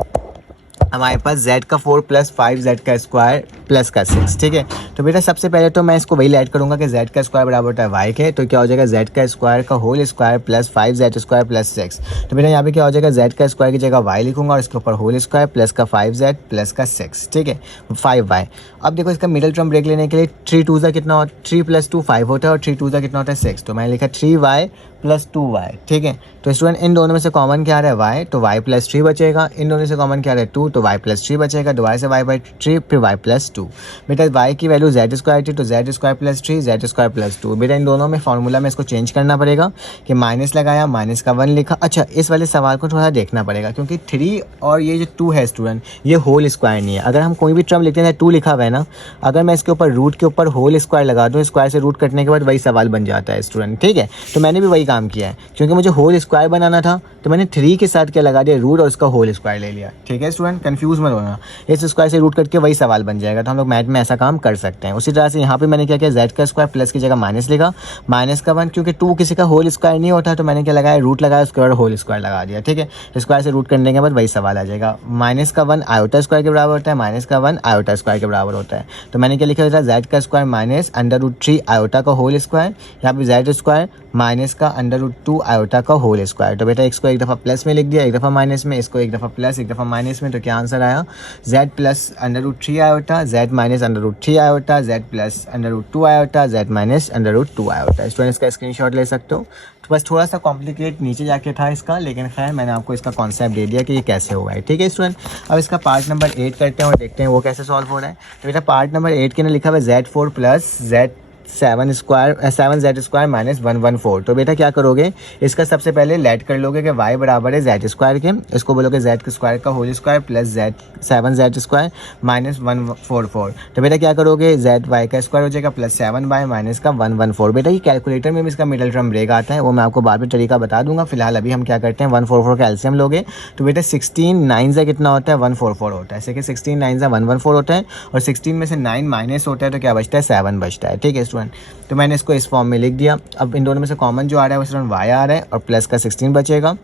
हमारे पास z का 4 प्लस 5z का स्क्वायर प्लस का 6, ठीक है। तो बेटा सबसे पहले तो मैं इसको वही ऐड करूंगा कि z का स्क्वायर बराबर होता है y के, तो क्या हो जाएगा z का स्क्वायर का whole square plus 5z square plus 6। तो बेटा यहाँ पे क्या हो जाएगा z का स्क्वायर की जगह y लिखूंगा और इसके ऊपर होल स्क्वायर प्लस का 5z प्लस का 6, ठीक है 5y। अब देखो इसका मिडिल टर्म ब्रेक लेने के लिए 3 2 कितना होता है, 3 प्लस 2 5 होता है और 3 2 कितना होता है 6, तो मैंने लिखा 3y प्लस 2y, ठीक है। तो स्टूडेंट इन दोनों में से कॉमन क्या आ रहा है y, तो y प्लस 3 बचेगा, इन दोनों से कॉमन क्या आ रहा है 2, तो y प्लस 3 बचेगा, दोबारा से y बाई 3 फिर y प्लस 2। बेटा y की वैल्यू z स्क्वायर थी तो z square plus 3 z square plus 2। बेटा इन दोनों में फॉर्मूला में इसको चेंज करना पड़ेगा कि माइनस लगाया माइनस का 1 लिखा। अच्छा इस वाले सवाल को थोड़ा देखना पड़ेगा क्योंकि 3 और ये जो 2 है स्टूडेंट ये होल स्क्वायर नहीं है। अगर हम कोई भी टर्म लिखते हैं 2 लिखा हुआ है ना, अगर मैं इसके ऊपर रूट के ऊपर होल स्क्वायर लगा दूँ, स्क्वायर से रूट कटने के बाद वही सवाल बन जाता है स्टूडेंट, ठीक है। तो मैंने भी वही काम किया है क्योंकि मुझे होल स्क्वायर बनाना था तो मैंने 3 के साथ क्या लगा दिया रूट और उसका होल स्क्वायर ले लिया, ठीक है स्टूडेंट। कंफ्यूज मत होना, इस स्क्वायर से रूट करके वही सवाल बन जाएगा। तो हम लोग मैथ में ऐसा काम कर सकते हैं। उसी तरह से यहाँ पे मैंने क्या किया z का स्क्वायर प्लस की जगह माइनस लिखा, माइनस का 1 क्योंकि 2 किसी का होल स्क्वायर नहीं होता तो मैंने क्या लगाया रूट लगाया उसके बाद होल स्क्वायर लगा दिया, ठीक है। स्क्वायर से रूट करने के बाद वही सवाल आ जाएगा। माइनस का 1 आयोटा स्क्वायर के बराबर होता है, माइनस का 1 आयोटा स्क्वायर के बराबर होता है। तो मैंने क्या लिखा था z का स्क्वायर माइनस √3 आयोटा का होल स्क्वायर, यहाँ पे z स्क्वायर माइनस का √2 आयोटा का होल स्क्वायर। तो बेटा इसको एक दफ़ा प्लस में लिख दिया, एक दफ़ा माइनस में, इसको एक दफ़ा प्लस एक दफ़ा माइनस में, तो क्या आंसर आया z plus √3 iota, z minus √3 iota, z plus √2 iota, z minus √2 iota. Student इसका स्क्रीनशॉट ले सकते हो। तो बस थोड़ा सा कॉम्प्लिकेट नीचे जाके था इसका, लेकिन खैर मैंने आपको इसका कॉन्सेप्ट दे दिया कि ये कैसे हुआ है, ठीक है स्टूडेंट। अब इसका पार्ट नंबर 8 करते हैं और देखते हैं वो कैसे सॉल्व हो रहा है। तो बेटा पार्ट नंबर 8 के अंदर लिखा हुआ है z4 plus z7 square minus 114। तो बेटा क्या करोगे, इसका सबसे पहले लेट कर लोगे कि y बराबर है z स्क्वायर के, इसको बोलोगे z के स्क्वायर का whole square plus z square minus 144। तो बेटा क्या करोगे z y का स्क्वायर हो जाएगा प्लस 7y माइनस का 114। बेटा ये कैलकुलेटर में भी इसका मिडिल टर्म ब्रेक आता है, वो मैं आपको बाद में तरीका बता दूंगा। फिलहाल अभी हम क्या करते हैं 144 का एलसीएम लोगे तो बेटा 16 9 से कितना होता है 144 होता है, ठीक है 16 9 से 114 होता है और 16 में से 9 माइनस होता है तो क्या बचता है 7 बचता है, ठीक है। तो मैंने इसको इस फॉर्म में लिख दिया। अब इन दोनों में से कॉमन जो आ रहा है वो स्टूडेंट y आ रहा है और प्लस का 16 बचेगा,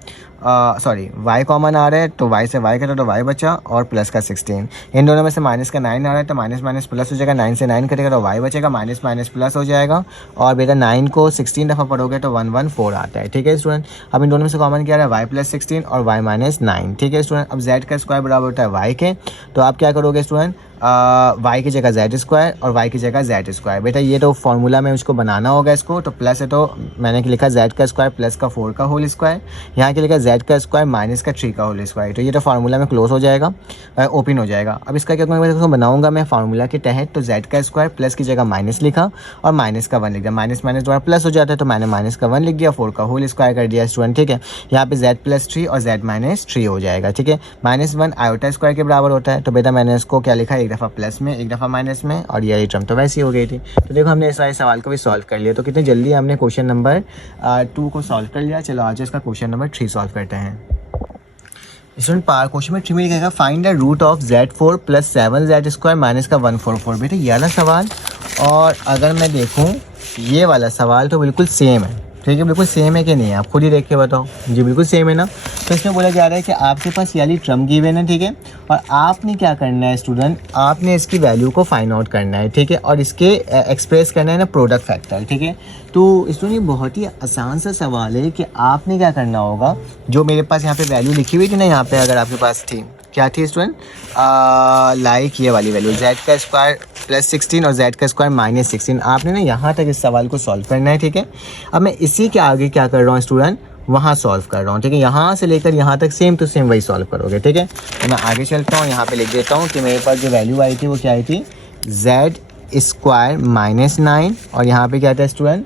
सॉरी y कॉमन आ रहा है तो y से y कटा तो y बचा और प्लस का 16। इन दोनों में से माइनस का 9 आ रहा है तो माइनस माइनस प्लस हो जाएगा, 9 से 9 कटेगा तो y बचेगा, माइनस माइनस प्लस हो जाएगा और बेटा 9 को 16 दफ़ा पढ़ोगे तो 114 आता है, ठीक है स्टूडेंट। अब इन दोनों में से कॉमन क्या आ रहा है y प्लस 16 और y माइनस 9, ठीक है स्टूडेंट। अब z का स्क्वायर बराबर होता है y के, तो आप क्या करोगे स्टूडेंट y की जगह z स्क्वायर और y की जगह z स्क्वायर। बेटा ये तो फॉर्मूला में उसको बनाना होगा इसको, तो प्लस है तो मैंने लिखा z का स्क्वायर प्लस का 4 का होल स्क्वायर, यहाँ के लिखा z का स्क्वायर माइनस का 3 का होल स्क्वायर। तो ये तो फार्मूला में क्लोज हो जाएगा, ओपन हो जाएगा। अब इसका क्या करूँगा, इसको बनाऊंगा मैं फार्मूला के तहत। तो z का स्क्वायर प्लस की जगह माइनस लिखा और माइनस का 1 लिख दिया, माइनस माइनस दोबारा प्लस हो जाता है तो मैंने माइनस का 1 लिख दिया, 4 का होल स्क्वायर कर दिया स्टूडेंट, ठीक है। यहाँ पे z प्लस 3 और z माइनस 3 हो जाएगा, ठीक है। माइनस 1 आयोटा स्क्वायर के बराबर होता है, तो बेटा मैंने इसको क्या लिखा एक दफ़ा प्लस में एक दफ़ा माइनस में और ये टर्म तो वैसी हो गई थी। तो देखो हमने इस सारे सवाल को भी सॉल्व कर लिया। तो कितने जल्दी हमने क्वेश्चन नंबर 2 को सॉल्व कर लिया। चलो आज इसका क्वेश्चन नंबर 3 सॉल्व करते हैं। स्टूडेंट क्वेश्चन में 3 में लिखेगा find the root of z4 plus 7z square minus का 144। बेटा ये वाला सवाल और अगर मैं देखूँ ये वाला सवाल तो बिल्कुल सेम है, ठीक है। बिल्कुल सेम है कि नहीं, आप खुद ही देख के बताओ। जी बिल्कुल सेम है ना। तो इसमें बोला जा रहा है कि आपके पास ये वाली टर्म गिवन है, ठीक है, और आपने क्या करना है स्टूडेंट, आपने इसकी वैल्यू को फाइंड आउट करना है, ठीक है, और इसके एक्सप्रेस करना है ना प्रोडक्ट फैक्टर, ठीक है। तो स्टूडेंट ये बहुत ही आसान सा सवाल है कि आपने क्या करना होगा, जो मेरे पास यहाँ पे वैल्यू लिखी हुई थी ना, यहाँ पे अगर आपके पास थी क्या थी स्टूडेंट, लाइक ये वाली वैल्यू z का स्क्वायर प्लस 16 और z का स्क्वायर माइनस 16, आपने ना यहाँ तक इस सवाल को सॉल्व करना है, ठीक है। अब मैं इसी के आगे क्या कर रहा हूँ स्टूडेंट, वहाँ सॉल्व कर रहा हूँ, ठीक है। यहाँ से लेकर यहाँ तक सेम टू सेम वही सॉल्व करोगे, ठीक है। तो मैं आगे चलता हूँ, यहाँ पे लिख देता हूँ कि मेरे पास जो वैल्यू आई थी वो क्या आई थी, z स्क्वायर माइनस 9 और यहाँ पे क्या था स्टूडेंट,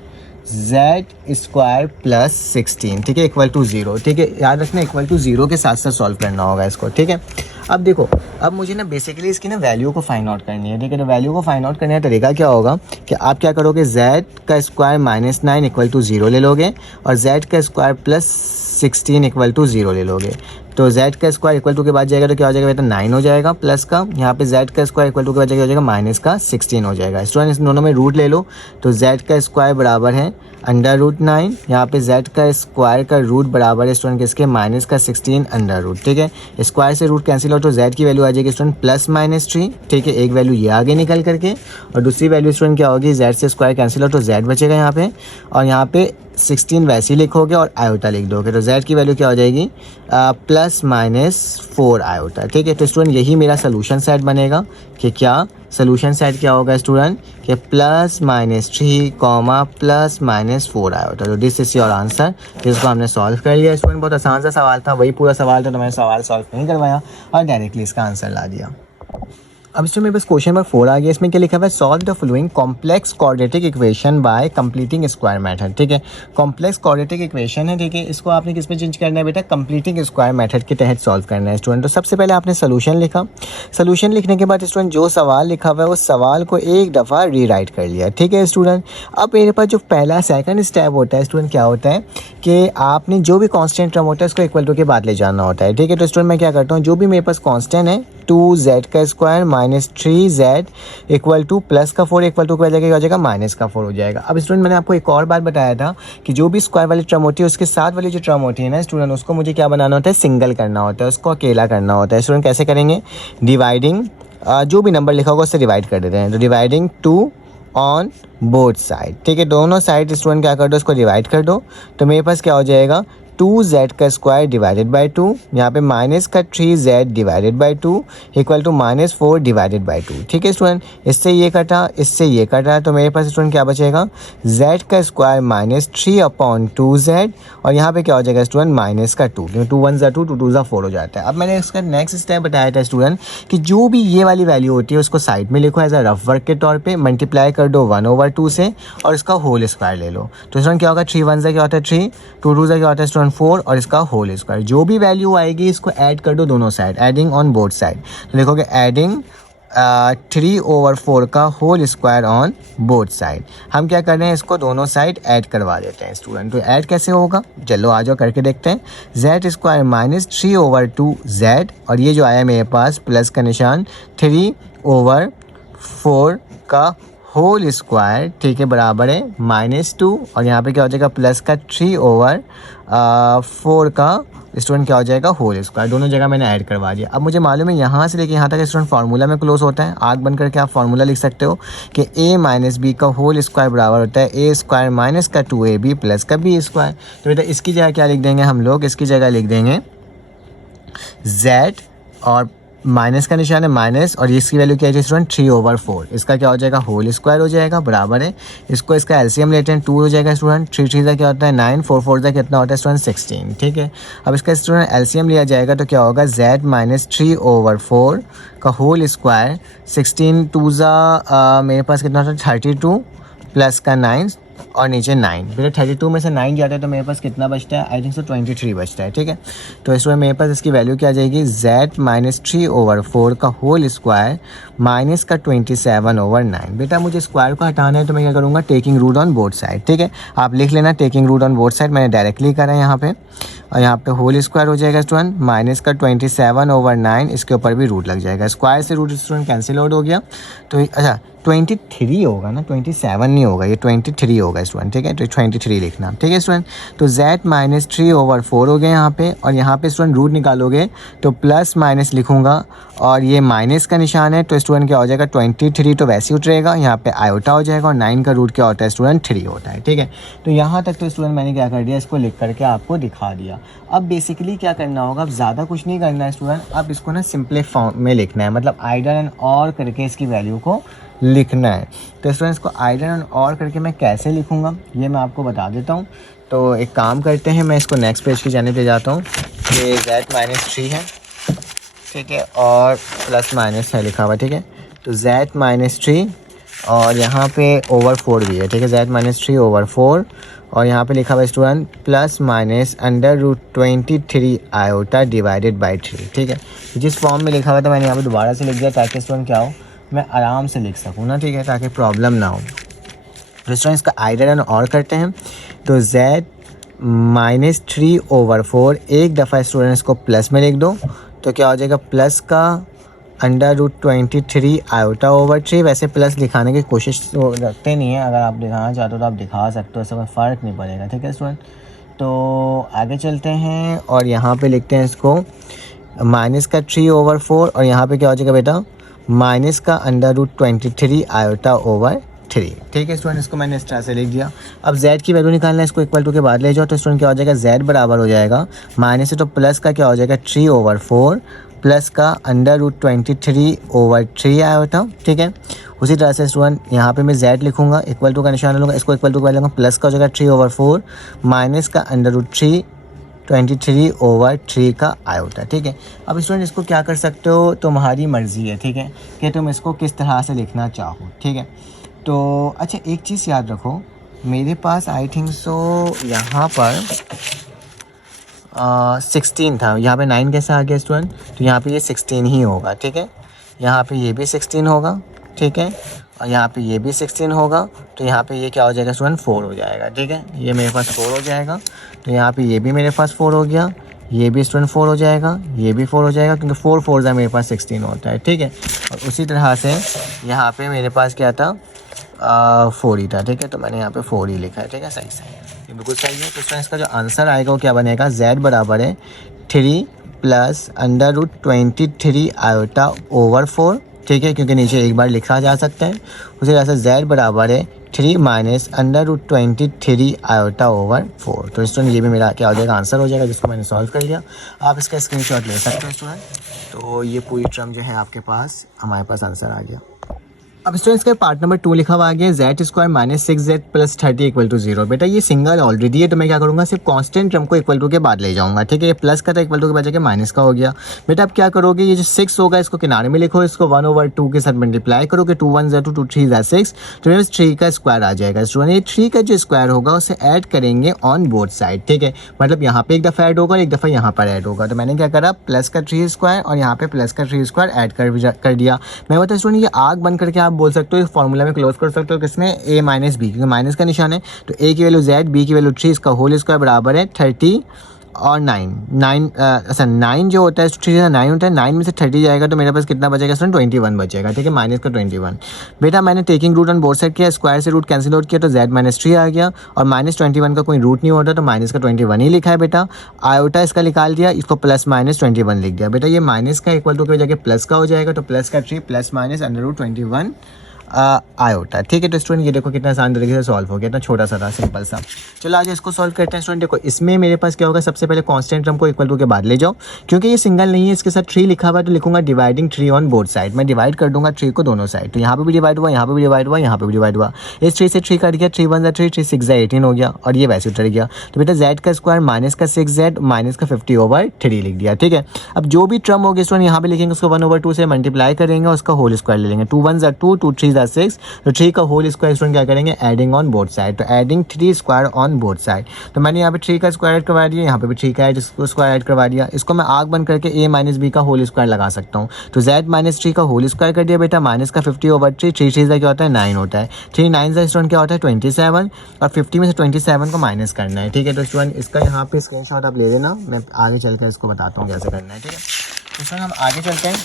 z स्क्वायर प्लस 16, ठीक है, इक्वल टू 0, ठीक है। याद रखना इक्वल टू 0 के साथ साथ सॉल्व करना होगा इसको, ठीक है। अब देखो, अब मुझे ना बेसिकली इसकी ना वैल्यू को फाइंड आउट करनी है, ठीक है। तो वैल्यू को फाइंड आउट करने का तरीका क्या होगा कि आप क्या करोगे, z का स्क्वायर माइनस 9 इक्वल टू 0 ले लोगे और z का स्क्वायर प्लस 16 इक्वल टू 0 ले लोगे। तो z का स्क्वायर इक्वल टू के बाद जाएगा तो क्या हो जाएगा बेटा, 9 हो जाएगा प्लस का, यहाँ पे z का स्क्वायर इक्वल टू के बाद जाएगा हो जाएगा माइनस का 16 हो जाएगा। स्टूडेंट इस दोनों में रूट ले लो, तो z का स्क्वायर बराबर है अंडर रूट 9, यहाँ पे z का स्क्वायर का रूट बराबर है स्टूडेंट किसके, माइनस का 16 अंडर रूट, ठीक है। स्क्वायर से रूट कैंसिल हो तो z की वैल्यू आ जाएगी स्टूडेंट प्लस माइनस 3, ठीक है। एक वैल्यू ये आगे निकल करके और दूसरी वैल्यू स्टूडेंट क्या होगी, z से स्क्वायर कैंसिल हो तो z बचेगा यहाँ पे और यहाँ पे 16 वैसे ही लिखोगे और आयोटा लिख दोगे, तो z की वैल्यू क्या हो जाएगी, प्लस माइनस 4 आयोटा, ठीक है। तो स्टूडेंट यही मेरा सोल्यूशन सेट बनेगा कि क्या सोल्यूशन सेट क्या होगा स्टूडेंट, कि plus minus 3 comma plus minus 4 iota. तो दिस इज योर आंसर, जिसको हमने सॉल्व कर लिया स्टूडेंट। बहुत आसान सा सवाल था, वही पूरा सवाल था, तो मैंने सवाल सॉल्व नहीं करवाया और डायरेक्टली इसका आंसर ला दिया। अब इसमें मेरे पास क्वेश्चन नंबर 4 आ गया, इसमें क्या लिखा हुआ है, solve the following complex quadratic equation by completing square method, ठीक है। कॉम्प्लेक्स क्वाड्रेटिक इक्वेशन है, ठीक है। इसको आपने किस में चेंज करना है बेटा, कंप्लीटिंग स्क्वायर मेथड के तहत सॉल्व करना है स्टूडेंट। तो सबसे पहले आपने सोल्यूशन लिखा, सोल्यूशन लिखने के बाद स्टूडेंट जो सवाल लिखा हुआ है उस सवाल को एक दफ़ा रीराइट कर लिया, ठीक है स्टूडेंट। अब मेरे पास जो पहला सेकंड स्टेप होता है स्टूडेंट, क्या होता है कि आपने जो भी कांस्टेंट टर्म होता है उसको इक्वल टू के बाद ले जाना होता है, ठीक है। तो स्टूडेंट मैं क्या करता हूँ, जो भी मेरे पास कांस्टेंट है 2z का square minus 3z equal two plus का 4 इक्वल टू हो जाएगा माइनस का 4 हो जाएगा। अब स्टूडेंट मैंने आपको एक और बात बताया था कि जो भी स्क्वायर वाली टर्म होती है उसके साथ वाली जो टर्म होती है ना स्टूडेंट, उसको मुझे क्या बनाना होता है, सिंगल करना होता है, उसको अकेला करना होता है। स्टूडेंट कैसे करेंगे, डिवाइडिंग जो भी नंबर लिखा होगा उससे डिवाइड कर देते हैं, तो डिवाइडिंग 2 ऑन बोथ साइड, ठीक है। दोनों साइड स्टूडेंट क्या कर दो, उसको डिवाइड कर दो, तो मेरे पास क्या हो जाएगा, 2z का स्क्वायर डिवाइडेड बाई 2, यहाँ पे माइनस का 3z divided by 2 equal to minus 4 divided by 2, ठीक है स्टूडेंट। इससे ये कटा, इससे ये कटा, तो मेरे पास स्टूडेंट क्या बचेगा, z का स्क्वायर माइनस 3 अपॉन 2z और यहाँ पे क्या हो जाएगा स्टूडेंट, माइनस का 2, क्योंकि 2 1 2 2 2 4 हो जाता है। अब मैंने इसका नेक्स्ट स्टेप बताया था स्टूडेंट कि जो भी ये वाली वैल्यू होती है उसको साइड में लिखो एज अ रफ वर्क के तौर पर, मल्टीप्लाई कर दो 1/2 से और इसका होल स्क्वायर ले लो। तो स्टूडेंट क्या होगा, 3 1 क्या होता है 3, 2 2 क्या होता है स्टूडेंट 4 और इसका होल स्क्वायर। जो भी वैल्यू आएगी इसको ऐड कर दो दोनों side, adding on both side. तो देखोगे एडिंग 3/4 का whole square on both side. हम क्या कर रहे हैं, इसको दोनों साइड ऐड करवा देते हैं स्टूडेंट। तो ऐड कैसे होगा, चलो आ जाओ करके देखते हैं। z स्क्वायर माइनस 3/2z और ये जो आया मेरे पास प्लस का निशान 3/4 का होल स्क्वायर, ठीक है, बराबर है -2 और यहाँ पे क्या हो जाएगा प्लस का 3/4 का स्टूडेंट क्या हो जाएगा होल स्क्वायर। दोनों जगह मैंने ऐड करवा दिया। अब मुझे मालूम है यहाँ से लेके यहाँ तक स्टूडेंट फार्मूला में क्लोज होता है, आग बन करके आप फार्मूला लिख सकते हो कि a माइनस बी का होल स्क्वायर बराबर होता है a स्क्वायर माइनस का 2ab प्लस का b स्क्वायर। तो बेटा इसकी जगह क्या लिख देंगे हम लोग, इसकी जगह लिख देंगे z और माइनस का निशान है माइनस और इसकी वैल्यू क्या है स्टूडेंट 3/4, इसका क्या हो जाएगा होल स्क्वायर हो जाएगा बराबर है, इसको इसका एलसीएम लेते हैं 2 हो जाएगा स्टूडेंट, 3 3 का क्या होता है 9, 4 4 का कितना होता है स्टूडेंट 16, ठीक है। अब इसका स्टूडेंट एलसीएम लिया जाएगा तो क्या होगा z माइनस 3/4 का होल स्क्वायर, 16 2 मेरे पास कितना होता है 32 प्लस का 9 और नीचे 9, फिर 32 में से 9 जाता है तो मेरे पास कितना बचता है, आई थिंक सो 23 बचता है, ठीक है। तो इसमें मेरे पास इसकी वैल्यू क्या आ जाएगी, z माइनस 3/4 का होल स्क्वायर माइनस का 27/9। बेटा मुझे स्क्वायर को हटाना है तो मैं क्या करूँगा, taking root on both side, ठीक है। आप लिख लेना taking root on both side, मैंने डायरेक्टली करा है यहाँ पे और यहाँ पे होल स्क्वायर हो जाएगा स्टूडेंट माइनस का 27/9, इसके ऊपर भी रूट लग जाएगा, स्क्वायर से रूट स्टूडेंट कैंसिल आउट हो गया। तो अच्छा 23 होगा ना, 27 नहीं होगा, ये 23 होगा स्टूडेंट, ठीक है। तो 23 लिखना, ठीक है स्टूडेंट। तो z माइनस 3/4 हो गया यहाँ पे और यहाँ पे स्टूडेंट रूट निकालोगे तो प्लस माइनस लिखूंगा और ये माइनस का निशान है तो स्टूडेंट क्या हो जाएगा 23 तो वैसे ही उतरेगा, यहाँ पे आयोटा हो जाएगा और 9 का रूट क्या होता है स्टूडेंट 3 होता है, ठीक है। तो यहाँ तक तो स्टूडेंट मैंने क्या कर दिया, इसको लिख करके आपको दिखा दिया। अब बेसिकली क्या करना होगा, अब ज़्यादा कुछ नहीं करना है स्टूडेंट, अब इसको ना सिंपल फॉर्म में लिखना है, मतलब आइडर एंड और करके इसकी वैल्यू को लिखना है। तो स्टूडेंट्स को आइडर एंड और करके मैं कैसे लिखूंगा ये मैं आपको बता देता हूँ। तो एक काम करते हैं, मैं इसको नेक्स्ट पेज की जाने ले जाता हूँ। ये z-3 है, ठीक है, और प्लस माइनस है लिखा हुआ, ठीक है। तो z-3 और यहाँ पे ओवर 4 भी है, ठीक है, z-3 ओवर 4 और यहाँ पे लिखा हुआ student plus minus √23 iota divided by 3, ठीक है। जिस फॉर्म में लिखा हुआ था मैंने यहाँ पे दोबारा से लिख दिया ताकि स्टूडेंट क्या हो, मैं आराम से लिख सकूँ ना, ठीक है, ताकि प्रॉब्लम ना हो। तो स्टूडेंट इसका आइडिया और करते हैं। तो z-3 ओवर 4 एक दफ़ा स्टूडेंट इसको प्लस में लिख दो, तो क्या हो जाएगा, प्लस का √23 आयोटा ओवर 3। वैसे प्लस दिखाने की कोशिश तो रखते नहीं है, अगर आप दिखाना चाहते हो तो आप दिखा सकते हो, इससे कोई फ़र्क नहीं पड़ेगा, ठीक है स्टूडेंट। तो आगे चलते हैं और यहाँ पे लिखते हैं इसको माइनस का 3 ओवर 4 और यहाँ पे क्या हो जाएगा बेटा, माइनस का √23 आयोटा ओवर 3, ठीक है स्टूडेंट। इसको मैंने इस तरह से लिख दिया। अब z की वैल्यू निकालना है, इसको इक्वल टू के बाद ले जाओ, तो स्टूडेंट क्या हो जाएगा, z बराबर हो जाएगा माइनस से तो प्लस का क्या हो जाएगा 3 ओवर 4 प्लस का √23 ओवर 3 आया होता, ठीक है। उसी तरह से स्टूडेंट यहाँ पे मैं z लिखूंगा, इक्वल टू का निशान लूँगा, इसको इक्वल टू का लूँगा, प्लस का हो जाएगा 3 ओवर 4 माइनस का √23 ओवर 3 का आयोटा, ठीक है। अब स्टूडेंट इसको क्या कर सकते हो, तुम्हारी मर्ज़ी है, ठीक है, कि तुम इसको किस तरह से लिखना चाहो, ठीक है। तो अच्छा एक चीज़ याद रखो, मेरे पास आई थिंक सो यहाँ पर 16 था, यहाँ पे 9 कैसे आ गया स्टूडेंट, तो यहाँ पे ये 16 ही होगा, ठीक है। यहाँ पे ये भी 16 होगा, ठीक है, और यहाँ पे ये भी 16 होगा, तो यहाँ पे ये क्या हो जाएगा स्टूडेंट 4 हो जाएगा, ठीक है। ये मेरे पास 4 हो जाएगा, तो यहाँ पे ये भी मेरे पास 4 हो गया, ये भी स्टूडेंट 4 हो जाएगा, ये भी 4 हो जाएगा, क्योंकि 4 4 मेरे पास 16 होता है, ठीक है। और उसी तरह से यहाँ पे मेरे पास क्या था 4 ही था, ठीक है, तो मैंने यहाँ पे 4 ही लिखा है, ठीक है, सही से ये बिल्कुल सही है। तो स्टूडेंट इसका जो आंसर आएगा वो क्या बनेगा, z बराबर है 3 प्लस √23 आयोटा ओवर 4, ठीक है, क्योंकि नीचे एक बार लिखा जा सकता है। उसी तरह से z बराबर है 3 माइनस √23 आयोटा ओवर 4। तो स्टूडेंट ये भी मेरा क्या हो जाएगा, आंसर हो जाएगा, जिसको मैंने सॉल्व कर लिया। आप इसका स्क्रीनशॉट ले सकते हो स्टूडेंट। तो ये पूरी टर्म जो है आपके पास, हमारे पास आंसर आ गया। अब स्टूडेंट्स का पार्ट नंबर 2 लिखा हुआ आ गया, z² minus 6z plus 30 equal to 0। बेटा ये सिंगल ऑलरेडी है, तो मैं क्या करूँगा, सिर्फ कांस्टेंट टर्म को इक्वल टू के बाद ले जाऊँगा, ठीक है। ये प्लस का था, इक्वल टू के बाद जाके माइनस का हो गया। बेटा अब क्या करोगे, ये जो 6 होगा इसको किनारे में लिखो, इसको 1/2 के साथ मल्टीप्लाई करोगे, 2 1 ज़ा 2 2 3 ज़ा 6, तो मेरे पास 3 का स्क्वायर आ जाएगा स्टूडेंट। ये 3 का जो स्क्वायर होगा उसे ऐड करेंगे ऑन बोथ साइड, ठीक है, मतलब यहाँ पे एक दफ़ा ऐड होगा, एक दफ़ा यहाँ पर ऐड होगा। तो मैंने क्या करा, प्लस का 3 स्क्वायर और यहाँ पे प्लस का 3 स्क्वायर ऐड कर दिया। मैं बता स्टूडेंट ये आग बन करके आप बोल सकते हो, इस फॉर्मूला में क्लोज कर सकते हो किसमें, a माइनस बी, क्योंकि माइनस का निशान है, तो a की वैल्यू z, b की वैल्यू 3, इसका होल स्क्वायर बराबर है 30 और 9 जो होता है 3 से 9 होता है, 9 में से 30 जाएगा तो मेरे पास कितना बचेगा स्टूडेंट 21 बचेगा, ठीक है, माइनस का 21। बेटा मैंने taking root on both side किया, स्क्वायर से रूट कैंसिल आउट किया तो z-3 आ गया, और -21 का कोई रूट नहीं होता तो माइनस का 21 ही लिखा है बेटा। आयोटा इसका निकाल दिया, इसको प्लस माइनस 21 लिख दिया। बेटा ये माइनस का इक्वल टू के जाके प्लस का हो जाएगा, तो प्लस का 3 प्लस माइनस √21 आयोटा, ठीक है। तो स्टूडेंट ये देखो कितना आसान तरीके से सॉल्व हो गया, इतना छोटा सा था, सिंपल सा। चलो आज इसको सॉल्व करते हैं स्टूडेंट। देखो इसमें मेरे पास क्या होगा, सबसे पहले कांस्टेंट टर्म को इक्वल टू के बाद ले जाओ, क्योंकि ये सिंगल नहीं है, इसके साथ 3 लिखा हुआ है, तो लिखूंगा डिवाइडिंग 3 ऑन बोथ साइड। मैं डिवाइड कर दूंगा 3 को दोनों साइड, तो यहाँ पे भी डिवाइड हुआ, यहाँ पे भी डिवाइड हुआ, यहाँ पे भी डिवाइड हुआ। इस 3 से 3 कट गया, 3 1 ज़ा 3, 3 6 ज़ा 18 हो गया, और ये वैसे उतर गया। तो बेटा z का स्क्वायर माइनस का 6z माइनस का 50/3 लिख दिया, ठीक है। अब जो भी टर्म होगी स्टूडेंट यहाँ पे लिखेंगे, उसको 1/2 से मल्टीप्लाई करेंगे, उसका होल स्क्वायर ले लेंगे, 2 1 ज़ा 2, 2 3 ज़ा 6, तो 3 का होल स्क्वायर स्टूडेंट क्या करेंगे, एडिंग ऑन बोथ साइड, तो adding 3 square on both side. तो मैंने यहाँ पे 3 का स्क्वायर ऐड करवा दिया, यहाँ पे भी 3 का स्क्वायर ऐड करवा दिया। इसको मैं आग बन करके a माइनस बी का होल स्क्वायर लगा सकता हूँ, तो z-3 का होल स्क्वायर कर दिया बेटा, माइनस का 50/3, 3 3 ज़ा क्या होता है 9 होता है, 3 9 ज़ा स्टूडेंट क्या होता है 27, और 50 में से 27 को माइनस करना है, ठीक है। तो स्टूडेंट इसका यहाँ पे स्क्रीनशॉट आप ले लेना, मैं आगे चल कर इसको बताता हूँ कैसे करना है, ठीक है। तो स्टूडेंट हम आगे चलते हैं,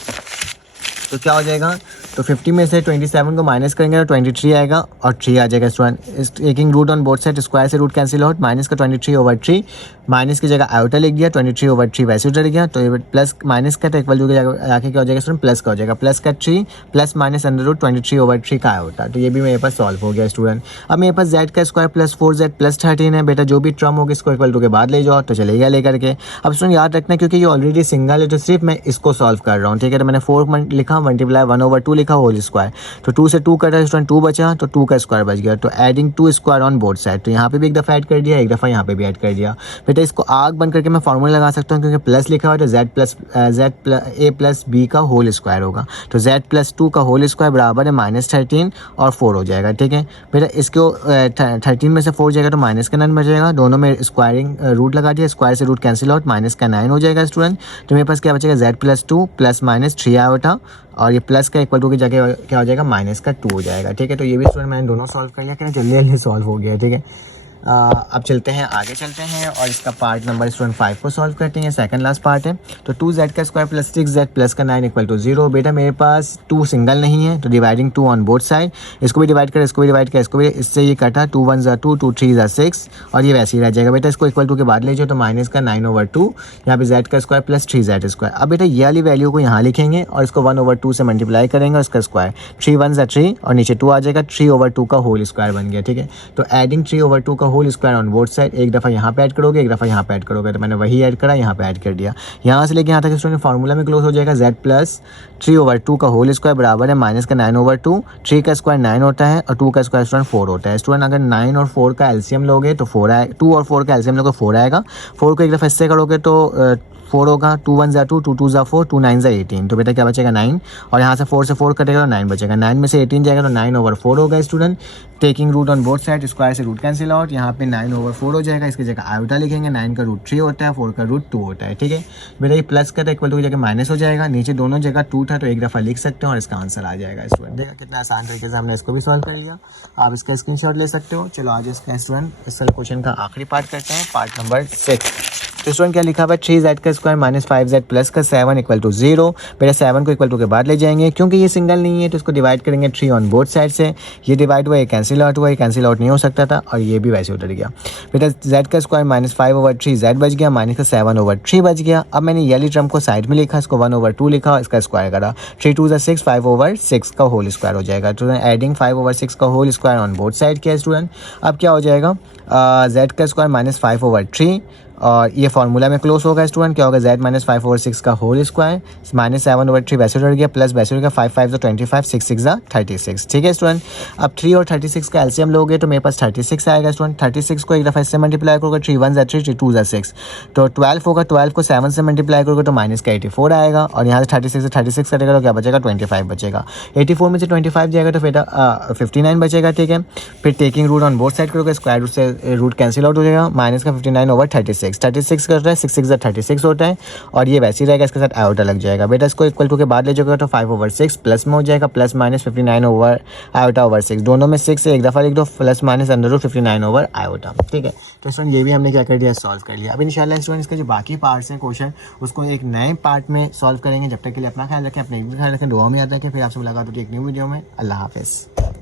तो क्या हो जाएगा, तो 50 में से 27 को माइनस करेंगे तो 23 आएगा और 3 आ जाएगा स्टूडेंट। इस taking root on both side, square से रूट कैंसिल आउट, माइनस का 23/3, माइनस की जगह आयोटा लिख दिया, 23/3 वैसे उतर गया, तो ये प्लस माइनस का तो इक्वल टू के आके क्या हो जाएगा स्टूडेंट, प्लस का हो जाएगा, प्लस का 3 प्लस माइनस √23/3 का आयोटा। तो ये भी मेरे पास सॉल्व हो गया स्टूडेंट। अब मेरे पास z का स्क्वायर प्लस 4z प्लस 13 है बेटा, जो भी टर्म होगी इसको इक्वल टू के बाद ले जाओ तो चलेगा लेकर के। अब स्टूडेंट याद रखना क्योंकि ये ऑलरेडी सिंगल है, तो सिर्फ मैं इसको सॉल्व कर रहा हूँ, ठीक है। तो मैंने 4 लिखा मल्टीप्लाई 1/2 लिखा होल स्क्वायर, तो 2 से 2 कटा है स्टूडेंट, 2 बचा तो 2 का स्क्वायर बच गया, तो adding 2 square on both side, तो यहाँ पे भी एक दफ़ा ऐड कर दिया, एक दफ़ा यहाँ पे भी ऐड कर दिया। बेटा इसको आग बंद करके मैं फॉर्मूला लगा सकता हूँ, क्योंकि प्लस लिखा हुआ है तो a प्लस b का होल स्क्वायर होगा, तो z प्लस 2 का होल स्क्वायर बराबर है -13 और 4 हो जाएगा। ठीक है बेटा, इसको 13 में से 4 जाएगा तो माइनस का 9 बचेगा, दोनों में स्क्वायरिंग रूट लगा दिया, स्क्वायर से रूट कैंसिल आउट, माइनस का 9 हो जाएगा स्टूडेंट। तो मेरे पास क्या बचेगा, z plus 2 plus minus 3 iota, और ये प्लस का इक्वल टू की जगह क्या हो जाएगा, माइनस का 2 हो जाएगा। ठीक है, तो ये भी स्टूडेंट मैंने दोनों सॉल्व कर लिया, कि जल्दी जल्दी सॉल्व हो गया। ठीक है, अब चलते हैं आगे चलते हैं और इसका पार्ट नंबर स्टूडेंट 5 को सॉल्व करते हैं, सेकंड लास्ट पार्ट है। तो 2z का स्क्वायर प्लस 6z प्लस का 9 इक्वल टू 0। बेटा मेरे पास 2 सिंगल नहीं है, तो डिवाइडिंग 2 ऑन बोथ साइड, इसको भी डिवाइड कर, इसको भी डिवाइड कर, इसको भी, इससे ये कटा, 2 1 ज़ा 2, 2 3 ज़ा 6, और ये वैसे ही रह जाएगा। बेटा इसको इक्वल टू के बाद ले जाओ, तो माइनस का 9/2, यहाँ पे z का स्क्वायर प्लस 3z स्क्वायर। अब बेटा ये वाली वैल्यू को यहाँ लिखेंगे और इसको 1/2 से मल्टीप्लाई करेंगे और इसका स्क्वायर, 3 1 ज़ा 3 और नीचे 2 आ जाएगा, 3/2 का होल स्क्वायर बन गया। ठीक है, तो एडिंग 3/2 का whole square on both side, एक दफ़ा यहाँ पे ऐड करोगे, एक दफ़ा यहाँ पे ऐड करोगे, तो मैंने वही ऐड करा, यहाँ पे ऐड कर दिया। यहाँ से लेके यहाँ तक स्टूडेंट फार्मूला में क्लोज हो जाएगा, z प्लस 3/2 का होल स्क्वायर बराबर है माइनस का 9/2, 3 का स्क्वायर 9 होता है और 2 का स्क्वायर स्टूडेंट 4 होता है। स्टूडेंट अगर 9 और 4 का एलसीएम लोगे तो 4 आएगा, 2 और 4 का एलसीएम लोगे 4 आएगा, 4 को एक दफ़ा इससे करोगे तो 4 होगा, 2 1 ज़ा 2, 2 2 ज़ा 4, 2 9 ज़ा 18, तो बेटा क्या बचेगा 9, और यहाँ से 4 से 4 कटेगा तो 9 बचेगा, 9 में से 18 जाएगा तो 9/4 होगा student. Taking root on both side, square से रूट कैंसिल आउट, यहाँ पे 9/4 हो जाएगा, इसकी जगह आयोटा लिखेंगे, 9 का रूट 3 होता है, 4 का रूट 2 होता है। ठीक है बेटा, ये प्लस का था इक्वल टू की जगह माइनस हो जाएगा, नीचे दोनों जगह 2 था तो एक दफ़ा लिख सकते हो और इसका आंसर आ जाएगा स्टूडेंट। देखा कितना आसान तरीके से हमने इसको भी सॉल्व कर लिया, आप इसका स्क्रीनशॉट ले सकते हो। चलो आज इसका स्टूडेंट इस क्वेश्चन का आखिरी पार्ट करते हैं, पार्ट नंबर 6। तो स्टूडेंट क्या लिखा हुआ है, 3z का स्क्वायर माइनस 5z प्लस का 7 इक्वल टू 0। बेटा 7 को इक्वल टू के बाद ले जाएंगे, क्योंकि ये सिंगल नहीं है तो इसको डिवाइड करेंगे 3 ऑन बोथ साइड से, ये डिवाइड हुआ, ये कैंसिल आउट हुआ, ये कैंसिल आउट नहीं हो सकता था और ये भी वैसे उतर गया। बेटा z का स्क्वायर माइनस 5/3z बच गया, माइनस का 7/3 बच गया। अब मैंने ये वाली टर्म को साइड में लिखा, इसको 1/2 लिखा, इसका स्क्वायर करा, 3 2 ज़ा 6, 5/6 का होल स्क्वायर हो जाएगा। तो एडिंग 5/6 का whole square on both side किया स्टूडेंट। अब क्या हो जाएगा, z का स्क्वायर माइनस 5/3 और ये फार्मूला में क्लोज होगा स्टूडेंट, क्या होगा, z माइनस 5/6 का होल स्क्वायर माइनस 7/3 वैसे उड़ गया, प्लस वैसे उड़ गया, 5 5 25, 6 6 36। ठीक है स्टूडेंट, अब 3 और 36 का एलसीएम लोगे तो मेरे पास 36 आएगा स्टूडेंट। 36 को एक दफ़ा इससे मल्टीप्लाई करोगे, 3 1 ज़ा 3, 3 2 ज़ा 6, तो 12 होगा, 12 को 7 से मल्टीप्लाई करोगे तो माइनस का 84 आएगा, और यहाँ से 36 से 36 कटेगा तो क्या बचेगा, 25 बचेगा। 84 में से 25 जाएगा तो बेटा 59 बचेगा। ठीक है, फिर taking root on both side करोगे, स्क्वायर रूट से रूट कैंसिल आउट हो जाएगा, माइनस का 59/36, 36 का 6 6 ज़ा 36 होता है, और ये वैसे ही रहेगा, इसके साथ आयोटा लग जाएगा। बेटा इसको इक्वल टू के बाद ले जाओगे तो 5/6 प्लस में हो जाएगा, प्लस माइनस 59/6, दोनों में 6 से एक दफ़ा लिख दो, प्लस माइनस √59/। ठीक है, तो स्टूडेंट ये भी हमने क्या कर दिया, सॉल्व कर लिया। अब इंशाल्लाह स्टूडेंट इसके जो बाकी पार्ट्स हैं क्वेश्चन, उसको एक नए पार्ट में सॉल्व करेंगे। जब तक के लिए अपना ख्याल रखें, अपने ख्याल रखें, दुआ में याद रखें। फिर आपसे मुलाकात होती है एक न्यू वीडियो में। अल्लाह हाफिज़।